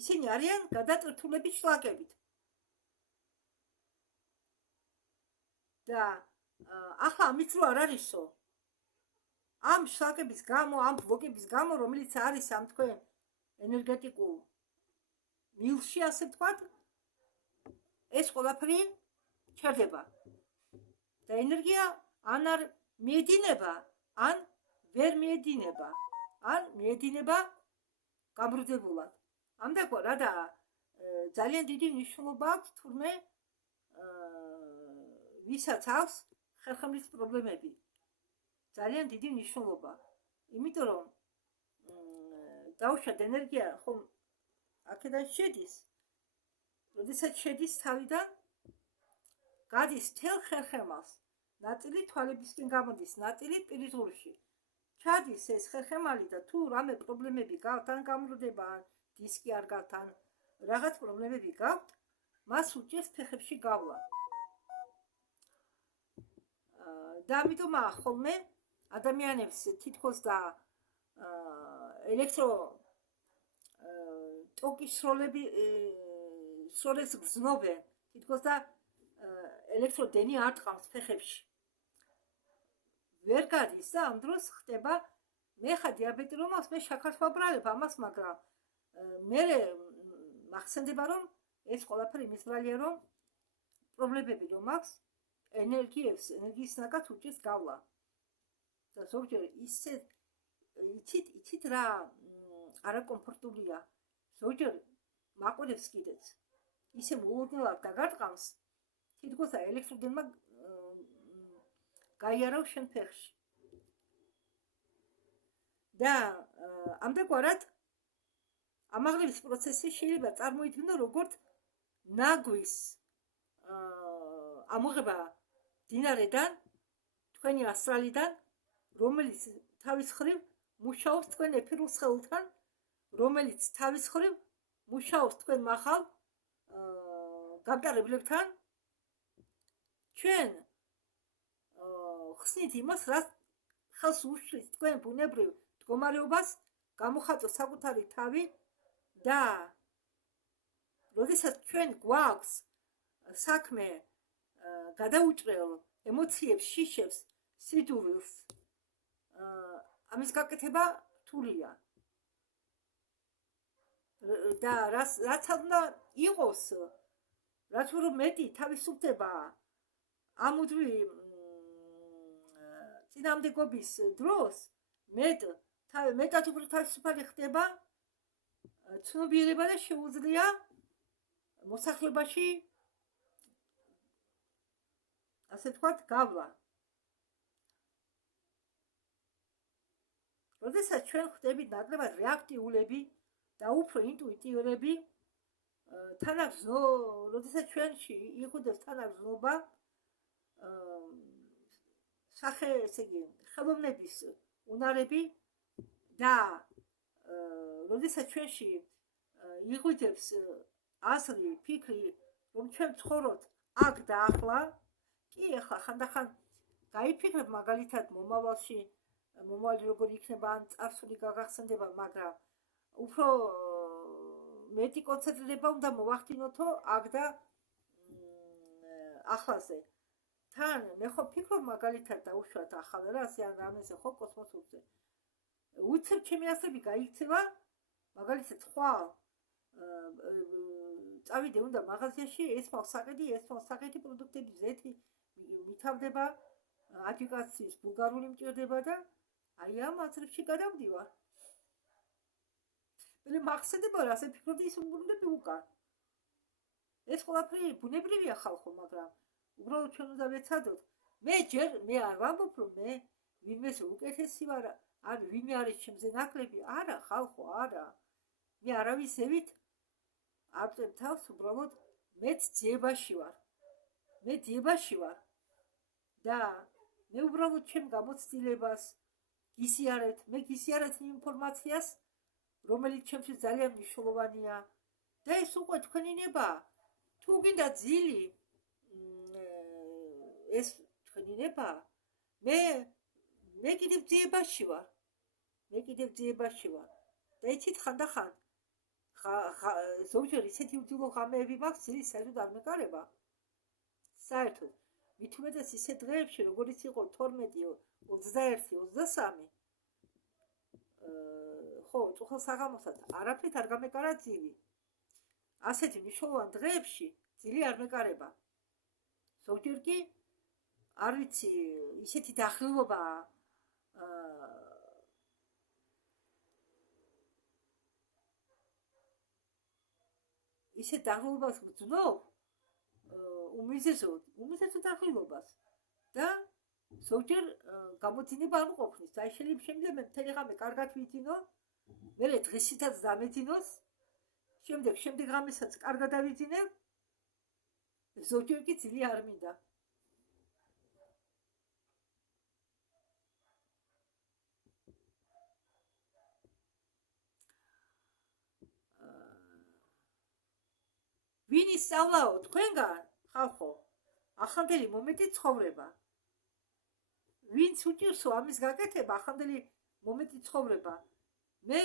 ისინი არიან გადატრთულების შლაკებით. და ახლა ამით რო არ არისო, ამ შლაკების გამო, ამ ბლოკების გამო, რომელიც არის ამ თქვენ ენერგეტიკულ მილში, ასე ვთქვათ, ეს ყველაფერი ჩერდება. და ენერგია ან არ მიედინება, ან ვერ მიედინება, ან მიედინება გამრუდებულად. ამდაგვარად ძალიან დიდი მნიშვნელობა აქვს თურმე ვისაც აქვს ხერხემლის პრობლემები. ძალიან დიდი მნიშვნელობა. იმიტომ რომ დაუშვათ ენერგია ხომ აქედან შედის. როდესაც შედის თავიდან, გადის მთელ ხერხემალს. ნაწილი თვალებისკენ გამოდის, ნაწილი პირისგულში. ჩადის ეს ხერხემალი და თუ რამე პრობლემები გაქვთ, ან გამრუდება, ან დისკი არ გაქვთ, ან რაღაც პრობლემები გაქვთ, მას უჭირს ფეხებში გავლა. და ამიტომ ხოლმე ადამიანებს თითქოს და ელექტრო ტოკის სროლებს გრძნობენ, თითქოს და ელექტროდენი არ ტყავს ფეხებში. ვერ გადის და ამ დროს ხდება, მე ხა დიაბეტი რომ აქვს, მე შაქარს ვაბრალებ ამას, მაგრამ მე მახსენდება რომ ეს ყველაფერი იმის ბრალია, რომ პრობლემები რომ აქვს, ენერგიის ნაკად უჭირს გავლა. და ზოგჯერ ისე იცით რა არაკომფორტულია. ზოგჯერ მაყურებს კიდეც. ისე მოულოდნელად დაგარტყამს, თითქოს ელექტროდენმა გაიარავ შენ ფეხში. და ამდაგვარად ამაღლების პროცესი შეიძლება წარმოიდგინო როგორც ნაგვის ამოღება მდინარედან, თქვენი ასტრალიდან, რომელიც თავის მხრივ მუშაობს თქვენ ეფირულ სხეულთან, რომელიც თავის მხრივ მუშაობს თქვენ მაღალ გამტარებლებთან. ჩვენ ხსნით იმას, რაც ხელს უშლის თქვენ ბუნებრივ მდგომარეობას, გამოხატოს საკუთარი თავი და როდესაც ჩვენ გვაქვს საქმე გადაუჭრელ ემოციებს, შიშებს, სიდურულს, ამის გაკეთება რთულია. და რაც უნდა იყოს, რაც რომ მეტი თავისუფლდება ამუდმივი წინამდებობის დროს, მეტად უფრო თავისუფალი ხდება ცნობიერება და შეუძლია მოსახლეობაში ასე ვთქვათ, გავლა. როდესაც ჩვენ ხვდებით ნაკლებად რეაქტიულები და უფრო ინტუიტიურები, როდესაც ჩვენში იხუდებს თანაგზნობა ხელოვნების უნარები და როდესაც ჩვენში იღუჯებს აზრი, ფიქრი, რომ ჩვენ ვცხოვრობთ აქ და ახლა, კი ახლა ხანდახან გაიფიქრებ მაგალითად მომავალში, მომავალი როგორ იქნება, ან წარსული გაგახსენდება, მაგრამ უფრო მეტი კონცენტრირება უნდა მოვახდინოთო აქ და ახლაზე. თან მე ხო ფიქრობ მაგალითად დაუშვათ ახალ რას ან რამეზე ხო კოსმოსურზე. უცებ ჩემი ასები გაიქცევა, მაგალითად ხვალ წავიდე უნდა მაღაზიაში, ეს საკეთი პროდუქტები ზეთი მითავდება, აფიკაციის ბულგარული მჭირდება და აი ამ აზრებში გადავდივარ. მე მახსენდება რასე ფიქრობდი ის უბრუნდები უკან. ეს ყველაფერი ბუნებრივია ხალხო, მაგრამ უბრალოდ ჩვენ უნდა ვეცადოთ. მე არ ვამბობ, რომ მე ვინმეს უკეთესი ვარ, ან ვინმე არის ჩემზე ნაკლები. არა, ხალხო, არა. მე არავისევით არ ვწევ თავს, უბრალოდ მეც ძიებაში ვარ. მე ძიებაში ვარ და მე უბრალოდ ჩემ გამოცდილებას გისიარეთ, მე გისიარეთ იმ ინფორმაციას, რომელიც ჩემთვის ძალიან მნიშვნელოვანია და ეს უკვე თქვენი ნება. თუ გინდა ძილი ეს თქვენი ნება, მე კიდევ ძიებაში ვარ. და იცით ხანდახან ზოგჯერ ისეთი უძილო ღამეები მაქვს, ძილის საერთოდ არ მეკარება. საერთოდ. მით უმეტეს ისეთ დღეებში, როგორც იყო 12, 21, 23, ხო, წუხელ საღამოსად არაფრით არ გამეკარა ძილი. ასეთი მნიშვნელოვან დღეებში ძილი არ მეკარება. ზოგჯერ კი არ ვიცი, ისეთი დახილობა ისეთ დახილობას ვძნობ, უმიზესო დახილობას და ზოგჯერ გამოძინება არ მყოფნის. აი შეიძლება შემდეგ მე მთელი ღამე კარგად ვიძინო, მერე დღისითაც დამეძინოს, შემდეგ ღამესაც კარგად დავიძინებ, ზოგჯერ კი ძილი არ მინდა. ვინ ისწავლაო თქვენგან, ხალხო, ახალგელი მომენტი ცხოვრება. ვინც უჭირსო ამის გაკეთება, ახალგელი მომენტი ცხოვრება. მე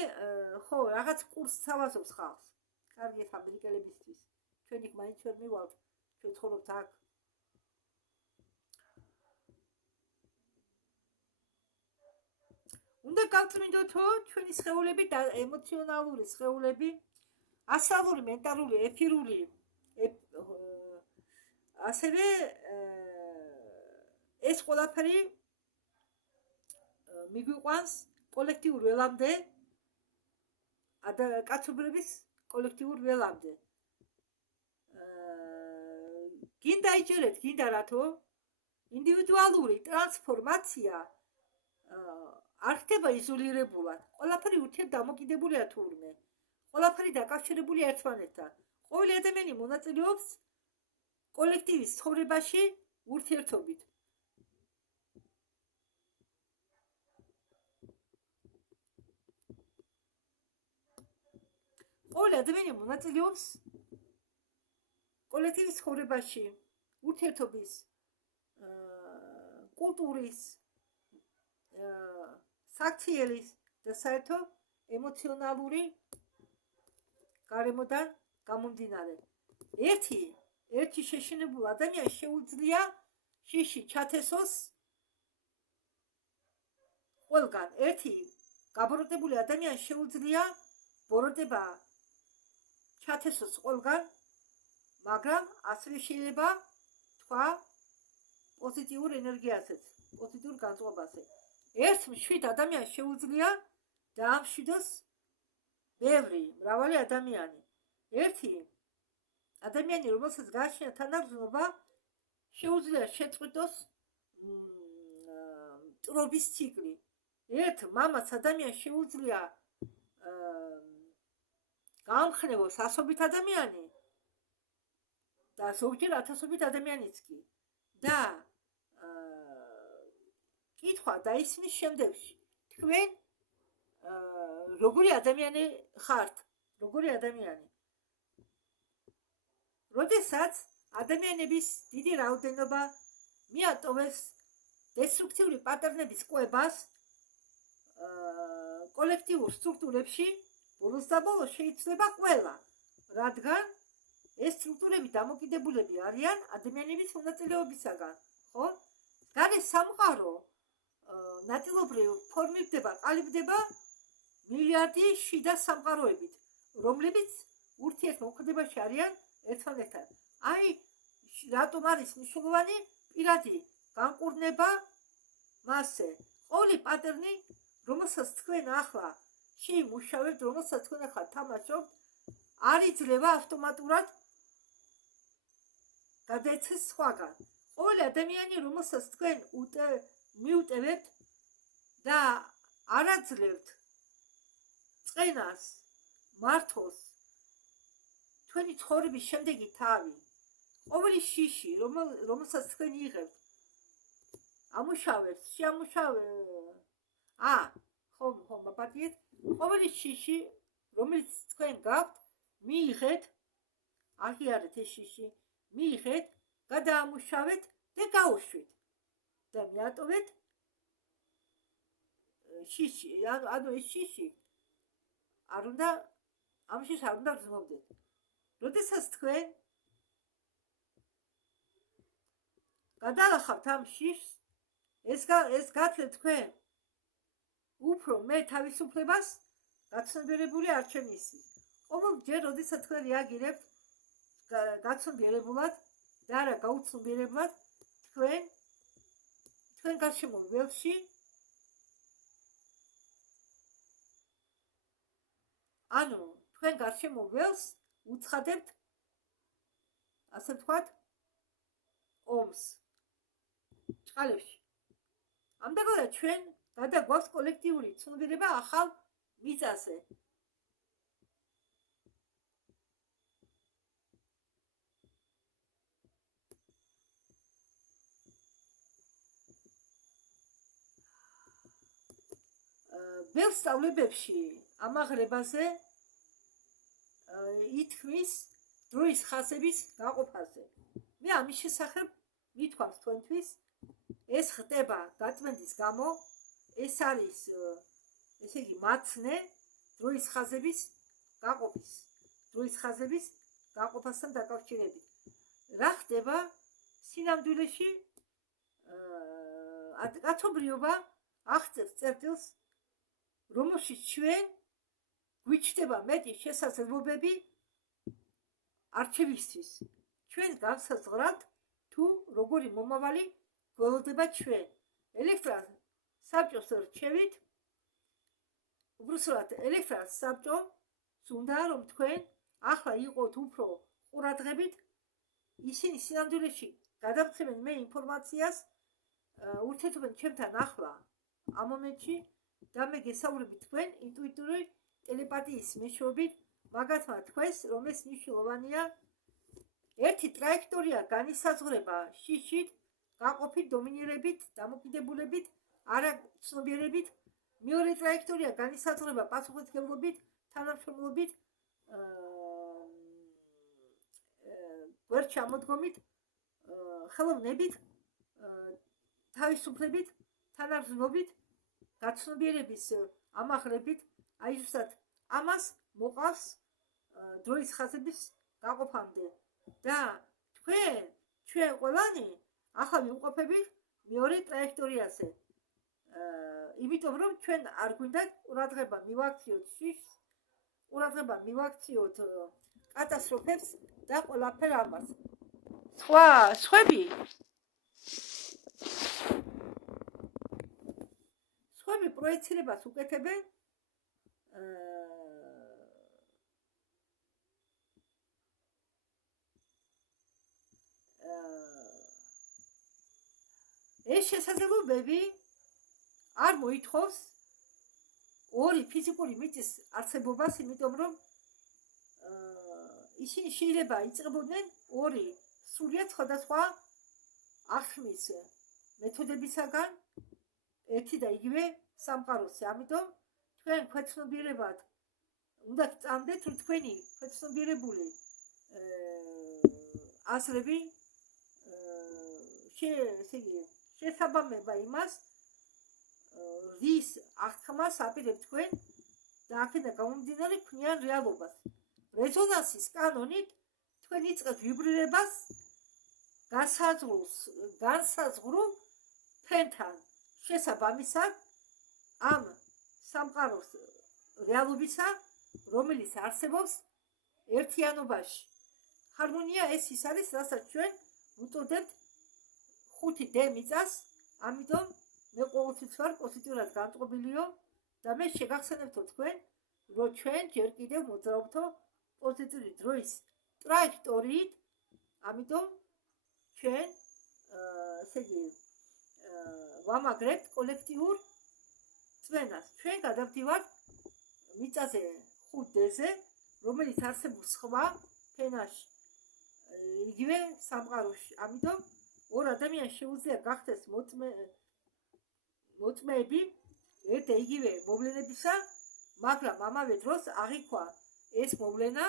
ხო რაღაც კურსს ავაზობს ხალხს. კარგი ეს ამერიკელებისთვის. ჩვენ იქ მაინც ვერ მივალთ, ჩვენ ცხოვრობთ აქ. უნდა გავწმინდოთო ჩვენი სხეულები და ემოციონალური სხეულები, ასტრალური, მენტალური, ეფირული, ასევე ეს ყველაფერი მიგვიყვანს კოლექტიურ ველამდე, კაცობრიობის კოლექტიურ ველამდე. გინდა იჭერეთ, გინდა რათო, ინდივიდუალური ტრანსფორმაცია არ ხდება იზოლირებულად. ყველაფერი ურთიერთდამოკიდებულია თურმე. ყველაფერი დაკავშირებულია ერთმანეთთან. ყოველი ადამიანი მონაწილეობს კოლექტივის ცხოვრებაში ურთიერთობით. ყოველი ადამიანი მონაწილეობს კოლექტივის ცხოვრებაში, ურთიერთობის, კულტურის, საქციელის და საერთო ემოციონალური გარემოდან გამომდინარე. ერთი შეშინებულ ადამიანს შეუძლია შიში ჩათესოს ყველგან. ერთი გაბოროტებული ადამიანს შეუძლია ბოროტება ჩათესოს ყველგან, მაგრამ ასევე შეიძლება თქვა პოზიტიურ ენერგიაზეც, პოზიტიურ განწყობაზე. ერთ მშვიდ ადამიანს შეუძლია დაამშვიდოს მრავალი ადამიანი. ერთი ადამიანი, რომელსაც გააჩნია თანაგზნობა, შეუძლია შეწყვიტოს მტრობის ციკლი. ერთ მამაც ადამიანს შეუძლია გაამხნევოს ასობით ადამიანი და ზოგჯერ ათასობით ადამიანიც კი. და კითხვა დაისმის შემდეგში. თქვენ როგორი ადამიანი ხართ? როგორი ადამიანი? როდესაც ადამიანების დიდი რაოდენობა მიატოვეს დესტრუქციული პატერნების კვებას კოლექტიურ სტრუქტურებში, ბოლოს და ბოლოს შეიძლება ყველა, რადგან ეს სტრუქტურები დამოკიდებულები არიან ადამიანების მონაწილეობისაგან, ხო? გარე სამყარო ნაწილობრივ ფორმირდება, ყალიბდება მილიარდი შიდა სამყაროებით, რომლებიც ურთიერთმოქმედებაში არიან ერთმანეთთან. აი, რატომ არის მნიშვნელოვანი პირადი განკურნება მასზე? ყოველი პატერნი, რომელსაც თქვენ ახლა შეიმუშავებთ, რომელსაც თქვენ ახლა თამაშობთ, არ იძლევა ავტომატურად გადაეცეს სხვაგან. ყოველი ადამიანი, რომელსაც თქვენ მიუტევებთ და არ აძლევთ წყენას, მართოს, თქვენი ცხოვრების შემდეგი თავი, ყოველი შიში, რომელსაც თქვენ იღებთ, ამუშავებთ, ხომ მაპატიეთ, ყოველი შიში, რომელიც თქვენ გაქვთ, მიიღეთ, აღიარეთ ეს შიში, მიიღეთ, გადაამუშავეთ და გაუშვით და მიატოვეთ შიში, ანუ ეს შიში არ უნდა, ამ შიშს არ უნდა გრძნობდეთ. როდესაც თქვენ გადალახავთ ამ შიშს, ეს გათვლით თქვენ უფრო მე თავისუფლებას გაცნობიერებული არჩევნისთვის. ყოველჯერ, როდესაც თქვენ რეაგირებთ გაცნობიერებულად და არა გაუცნობიერებლად, თქვენ გარშემო ველში ანუ თქვენ გარშემო ველს უცხადებთ, ასე ვთქვათ, ომს ჭყალებში. ამდაგრად ჩვენ გადაგვაქვს კოლექტიური ცნობიერება ახალ მიწაზე. ბევრ სწავლებებში ამაღლებაზე ითქმის დროის ხაზების გაყოფაზე. მე ამის შესახებ მითქვამს თქვენთვის, ეს ხდება გაწმენდის გამო, ეს არის, ესე იგი, მაცნე დროის ხაზების გაყოფასთან დაკავშირებით. რა ხდება სინამდვილეში? კაცობრიობა აღწევს წერტილს, რომელშიც ჩვენ გვიჩნდება მეტი შესაძლებლობები არჩევისთვის. ჩვენ განსაზღვრავთ თუ როგორი მომავალი გველოდება ჩვენ. ელექტროსაბჭოს რჩევით, უბრალოდ ელექტროსაბჭოს უნდა, რომ თქვენ ახლა იყოთ უფრო ყურადღებით, ისინი სინამდვილეში გადამცემენ მე ინფორმაციას, ურთიერთობენ ჩემთან ახლა ამ მომენტში და მე გესაუბრებით თქვენ ინტუიტიური ტელეპათიის მეშვეობით, მაგათმა თქვენს, რომ ეს მნიშვნელოვანია. ერთი ტრაექტორია განისაზღვრება შიშით, გაყოფით, დომინირებით, დამოკიდებულებით, არა ცნობიერებით. მეორე ტრაექტორია განისაზღვრება პასუხისმგებლობით, თანამშრომლობით, გვერდჩამოდგომით, ხელოვნებით, თავისუფლებით, თანარწმუნობით, გაცნობიერების ამაღლებით. აი ზუსტად ამას მოყავს დროის ხაზების გაყოფამდე. და ჩვენ ყველანი ახლა ვიმყოფებით მეორე ტრაექტორიაზე. იმიტომ რომ ჩვენ არ გვინდათ ყურადღება მივაქციოთ შიშს, ყურადღება მივაქციოთ კატასტროფებს და ყველაფერ ამას. სხვები პროექცირებას უკეთებენ ეს შესაძლებლობები არ მოითხოვს ორი ფიზიკური მიწის არსებობას, იმიტომ რომ ისინი შეიძლება იწყებოდნენ ორი სრულიად სხვადასხვა აღქმის მეთოდებისაგან ერთი და იგივე სამყაროსი. ამიტომ თქვენ ქვეცნობიერებად უნდა წამდეთ, რომ თქვენი ქვეცნობიერებული აზრები შესაბამება იმას, რის აღთქმას აპირებთ თქვენ და აქედან გამომდინარე ქმნიან რეალობას. რეზონანსის კანონით თქვენ იწყებთ ვიბრირებას განსაზღვრულ ფენთან შესაბამისად ამ სამყაროს რეალობისა, რომელიც არსებობს ერთიანობაში. ჰარმონია ეს ის არის, რასაც ჩვენ ვუწოდებთ 5D მიწას, ამიტომ მე ყოველთვის ვარ პოზიტიურად განწყობილიო და მე შეგახსენებთო თქვენ, რომ ჩვენ ჯერ კიდევ მოძრაობთო პოზიტიური დროის ტრაექტორიით, ამიტომ ჩვენ ვამაგრებთ კოლექტიურ წმენას. ჩვენ გადავდივართ მიწაზე 5D-ზე, რომელიც არსებობს სხვა ფენაში, იგივე სამყაროში. ამიტომ ორ ადამიანს შეუძლია გახდეს მოწმეები ერთ და იგივე მოვლენებისა, მაგრამ ამავე დროს აღიქვა ეს მოვლენა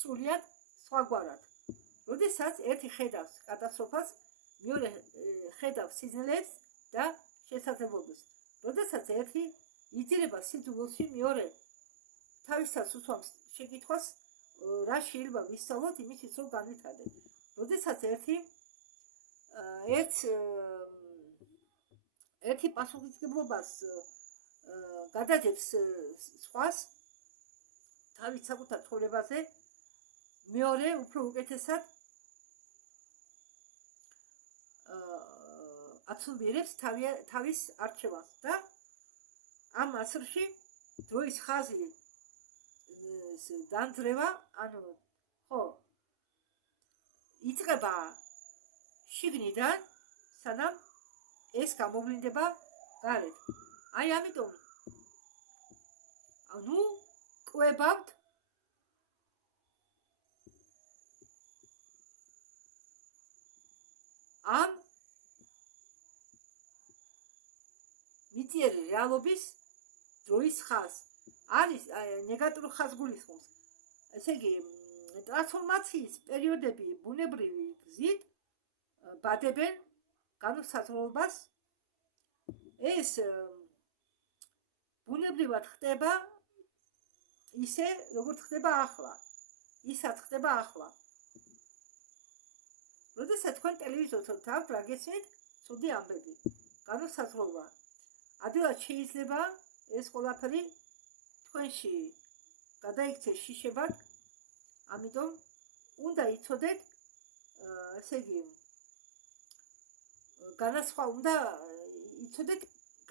სრულიად სხვაგვარად. როდესაც ერთი ხედავს კატასტროფას, მეორე ხედავს სიზნელებს და შესაძლებლობებს. როდესაც ერთი იძირება სიძულვაში, მეორე თავისას უთმობს შეკითხვას, რა შეიძლება ვისწავლოთ იმისთვის, რომ განვითარდეთ. როდესაც ერთი პასუხისმგებლობას გადაძებს სხვას თავის საკუთარ ცხოვრებაზე, მეორე უფრო უკეთესად აცნობიერებს თავის არჩევანს და ამ ასრში დროის ხაზი დანძრევა, ანუ ხო, იწყება შიგნიდან, სანამ ეს გამოვლინდება გარეთ. აი ამიტომ კვებავთ ამ მიწიერი რეალობის დროის ხაზს. არის ნეგატიური ხაზს გულისხმობს. ესე იგი, ტრანსფორმაციის პერიოდები ბუნებრივი გზით ბადებენ განუსაზღვრობას. ეს ბუნებრივად ხდება ისე, როგორც ხდება ახლა. ისაც ხდება ახლა. როდესაც თქვენ ტელევიზორს თავთ რა გესმით, ცუდი ამბები, განუსაზღვრობა. ადვილად შეიძლება ეს ყველაფერი თქვენში გადაიქცეს შიშებად, ამიტომ უნდა იცოდეთ, ესე იგი, უნდა იცოდეთ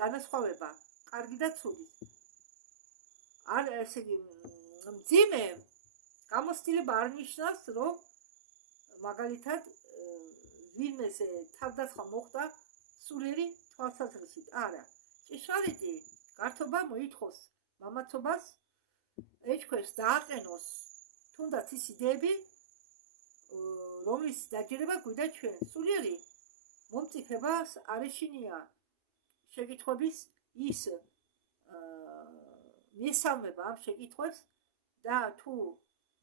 განასხვავება, კარგი და ცუდი. არ ესე იგი, მძიმე გამოცდილება არ ნიშნავს, რომ მაგალითად ვინმეზე თავდასხმა მოხდა სულიერი თვალსაზრისით. არა. ჭიშკარიტი გართობა მოითხოვს მამაცობას, ეჭქვერს დააყენოს თუნდაც ის იდეები, რომლის დაჯერება გვიდა ჩვენ. სულიერი მომწიფებას არ ეშინია შეკითხვების ის მიესალმება ამ შეკითხვებს და თუ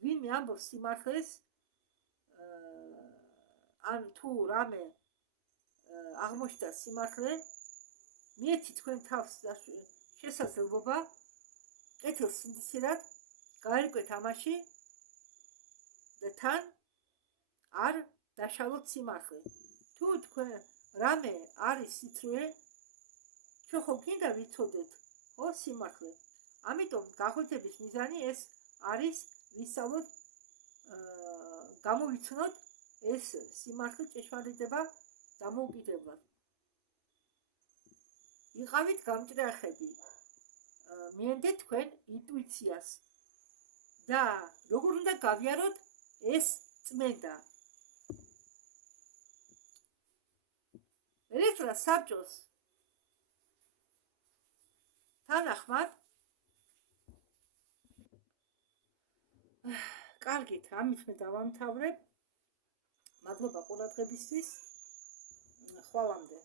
ვინმე ამბობს სიმართლეს, ან თუ რამე აღმოჩნდა სიმართლე, მიეცით თქვენ თავს შესაძლებლობა კეთილს სინდისიერად გაერკვეთ ამაში და თან არ დაშალოთ სიმართლე. თუ თქვენ რამე არის სიცრუე, ჩვენ ხო გინდა ვიცოდეთ ხო სიმართლე. ამიტომ გახვედრების მიზანი ეს არის ვისწავლოთ, გამოვიცნოთ ეს სიმართლე ჭეშმარიტება დამოუკიდებლად. იყავით გამჭრიახები, მიენდეთ თქვენ ინტუიციას და როგორ უნდა გავიაროთ ეს წმენდა. ელექტროსაბჭოს თანახმად კარგით, ამით მე დავამთავრებ. მადლობა ყურადღებისთვის. ხვალამდე.